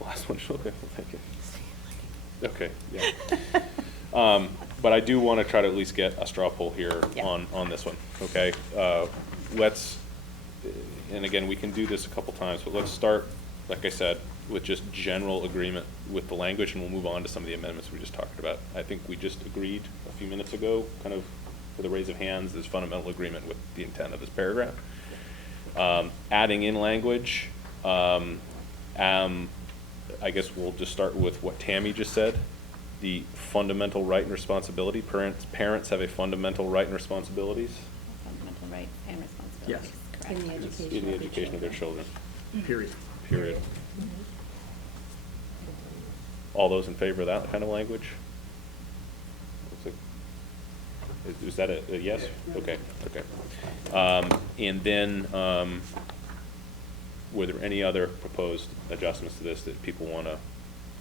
one. last one, okay, well, thank you. Okay, yeah. But I do want to try to at least get a straw poll here Yeah. on this one, okay? Let's, and again, we can do this a couple times, but let's start, like I said, with just general agreement with the language, and we'll move on to some of the amendments we just talked about. I think we just agreed a few minutes ago, kind of with a raise of hands, there's fundamental agreement with the intent of this paragraph. Adding in language, I guess we'll just start with what Tammy just said. The fundamental right and responsibility. Parents have a fundamental right and responsibilities. Fundamental rights and responsibilities. Yes. Correct. In the education In the education of their children. Period. Period. All those in favor of that kind of language? Looks like- Is that a yes? Okay, okay. And then, were there any other proposed adjustments to this that people want to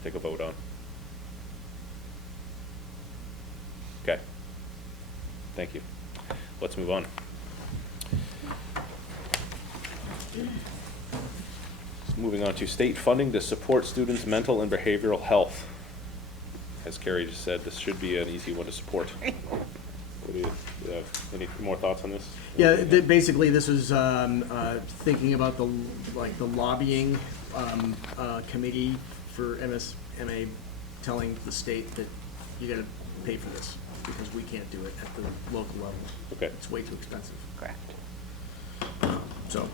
take a vote on? Okay. Thank you. Let's move on. Moving on to state funding to support students' mental and behavioral health. As Carrie just said, this should be an easy one to support. What do you, any more thoughts on this? Yeah, basically, this is thinking about the lobbying committee for MSMA telling the state that you gotta pay for this because we can't do it at the local level. Okay. It's way too expensive. Correct. So,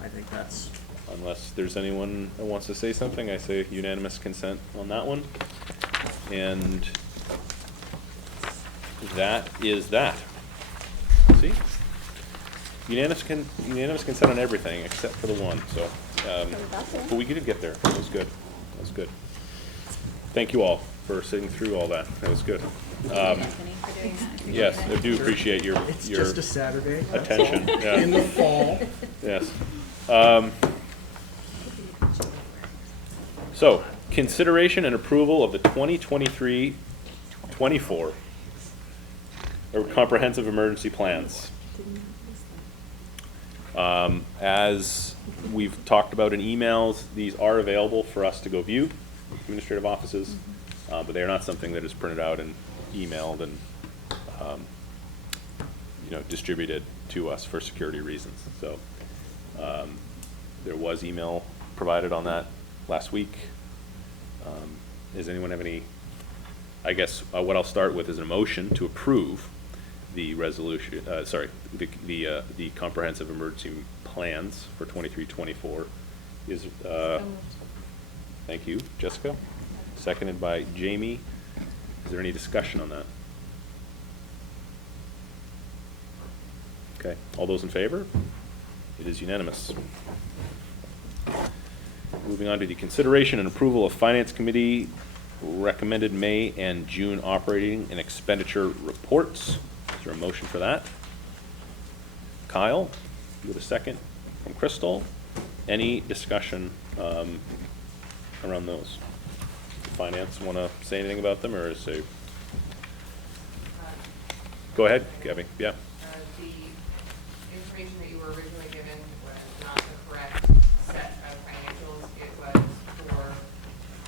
I think that's, Unless there's anyone that wants to say something, I say unanimous consent on that one. And that is that. See? Unanimous consent on everything except for the one, so. But we did get there. That was good. That was good. Thank you all for sitting through all that. That was good. Anthony, for doing that. Yes, I do appreciate your it's just a Saturday. that's attention. all. Yeah. In the fall. Yes. So, consideration and approval of the 2023-24 comprehensive emergency plans. As we've talked about in emails, these are available for us to go view, administrative offices, but they are not something that is printed out and emailed and distributed to us for security reasons. So there was email provided on that last week. Does anyone have any, I guess what I'll start with is a motion to approve the resolution, the comprehensive emergency plans for 23-24 is, thank you, Jessica. Seconded by Jamie. Is there any discussion on that? Okay, all those in favor? It is unanimous. Moving on to the consideration and approval of Finance Committee recommended May and June operating and expenditure reports. Is there a motion for that? Kyle, you have a second from Crystal. Any discussion around those? Finance want to say anything about them, or is it? Go ahead, Gabby. Yeah. The information that you were originally given was not the correct set of financials. It was for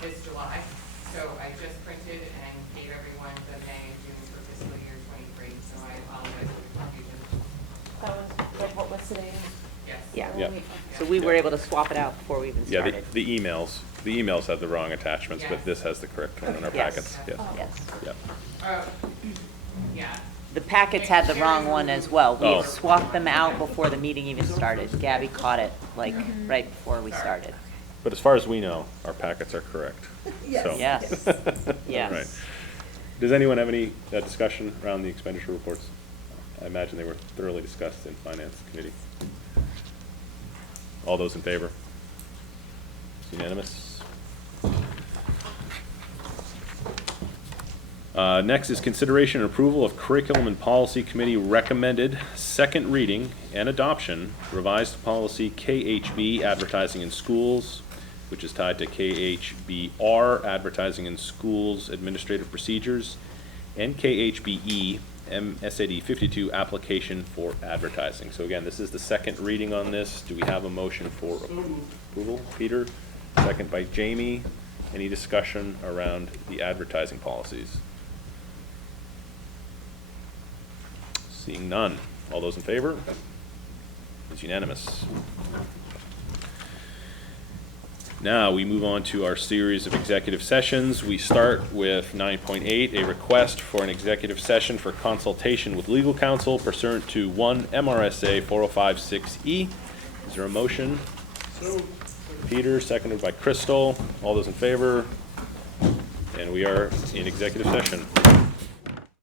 this July. So I just printed and gave everyone the May and June for fiscal year 23. So I apologize for the confusion. That was like what was today? Yes. Yeah. Yeah. So we were able to swap it out before we even Yeah, started. the emails have the wrong attachments, but Yes. this has the correct one in our Yes. packets. Yes. Oh. Yes. Yep. Yeah. The packets had the wrong one as well. We Oh. had swapped them out before the meeting even started. Gabby caught it like right before we started. But as far as we know, our packets are correct. Yes. So- Yes. Yes. All right. Does anyone have any discussion around the expenditure reports? I imagine they were thoroughly discussed in Finance Committee. All those in favor? It's unanimous. Next is consideration and approval of Curriculum and Policy Committee recommended second reading and adoption revised policy KHB advertising in schools, which is tied to KHBR advertising in schools administrative procedures, and KHBE MSAD52 application for advertising. So again, this is the second reading on this. Do we have a motion for approval? Peter, second by Jamie. Any discussion around the advertising policies? Seeing none. All those in favor? It's unanimous. Now, we move on to our series of executive sessions. We start with 9.8, a request for an executive session for consultation with legal counsel pursuant to 1 MRSA 4056E. Is there a motion? So, Peter, seconded by Crystal. All those in favor? And we are in executive session.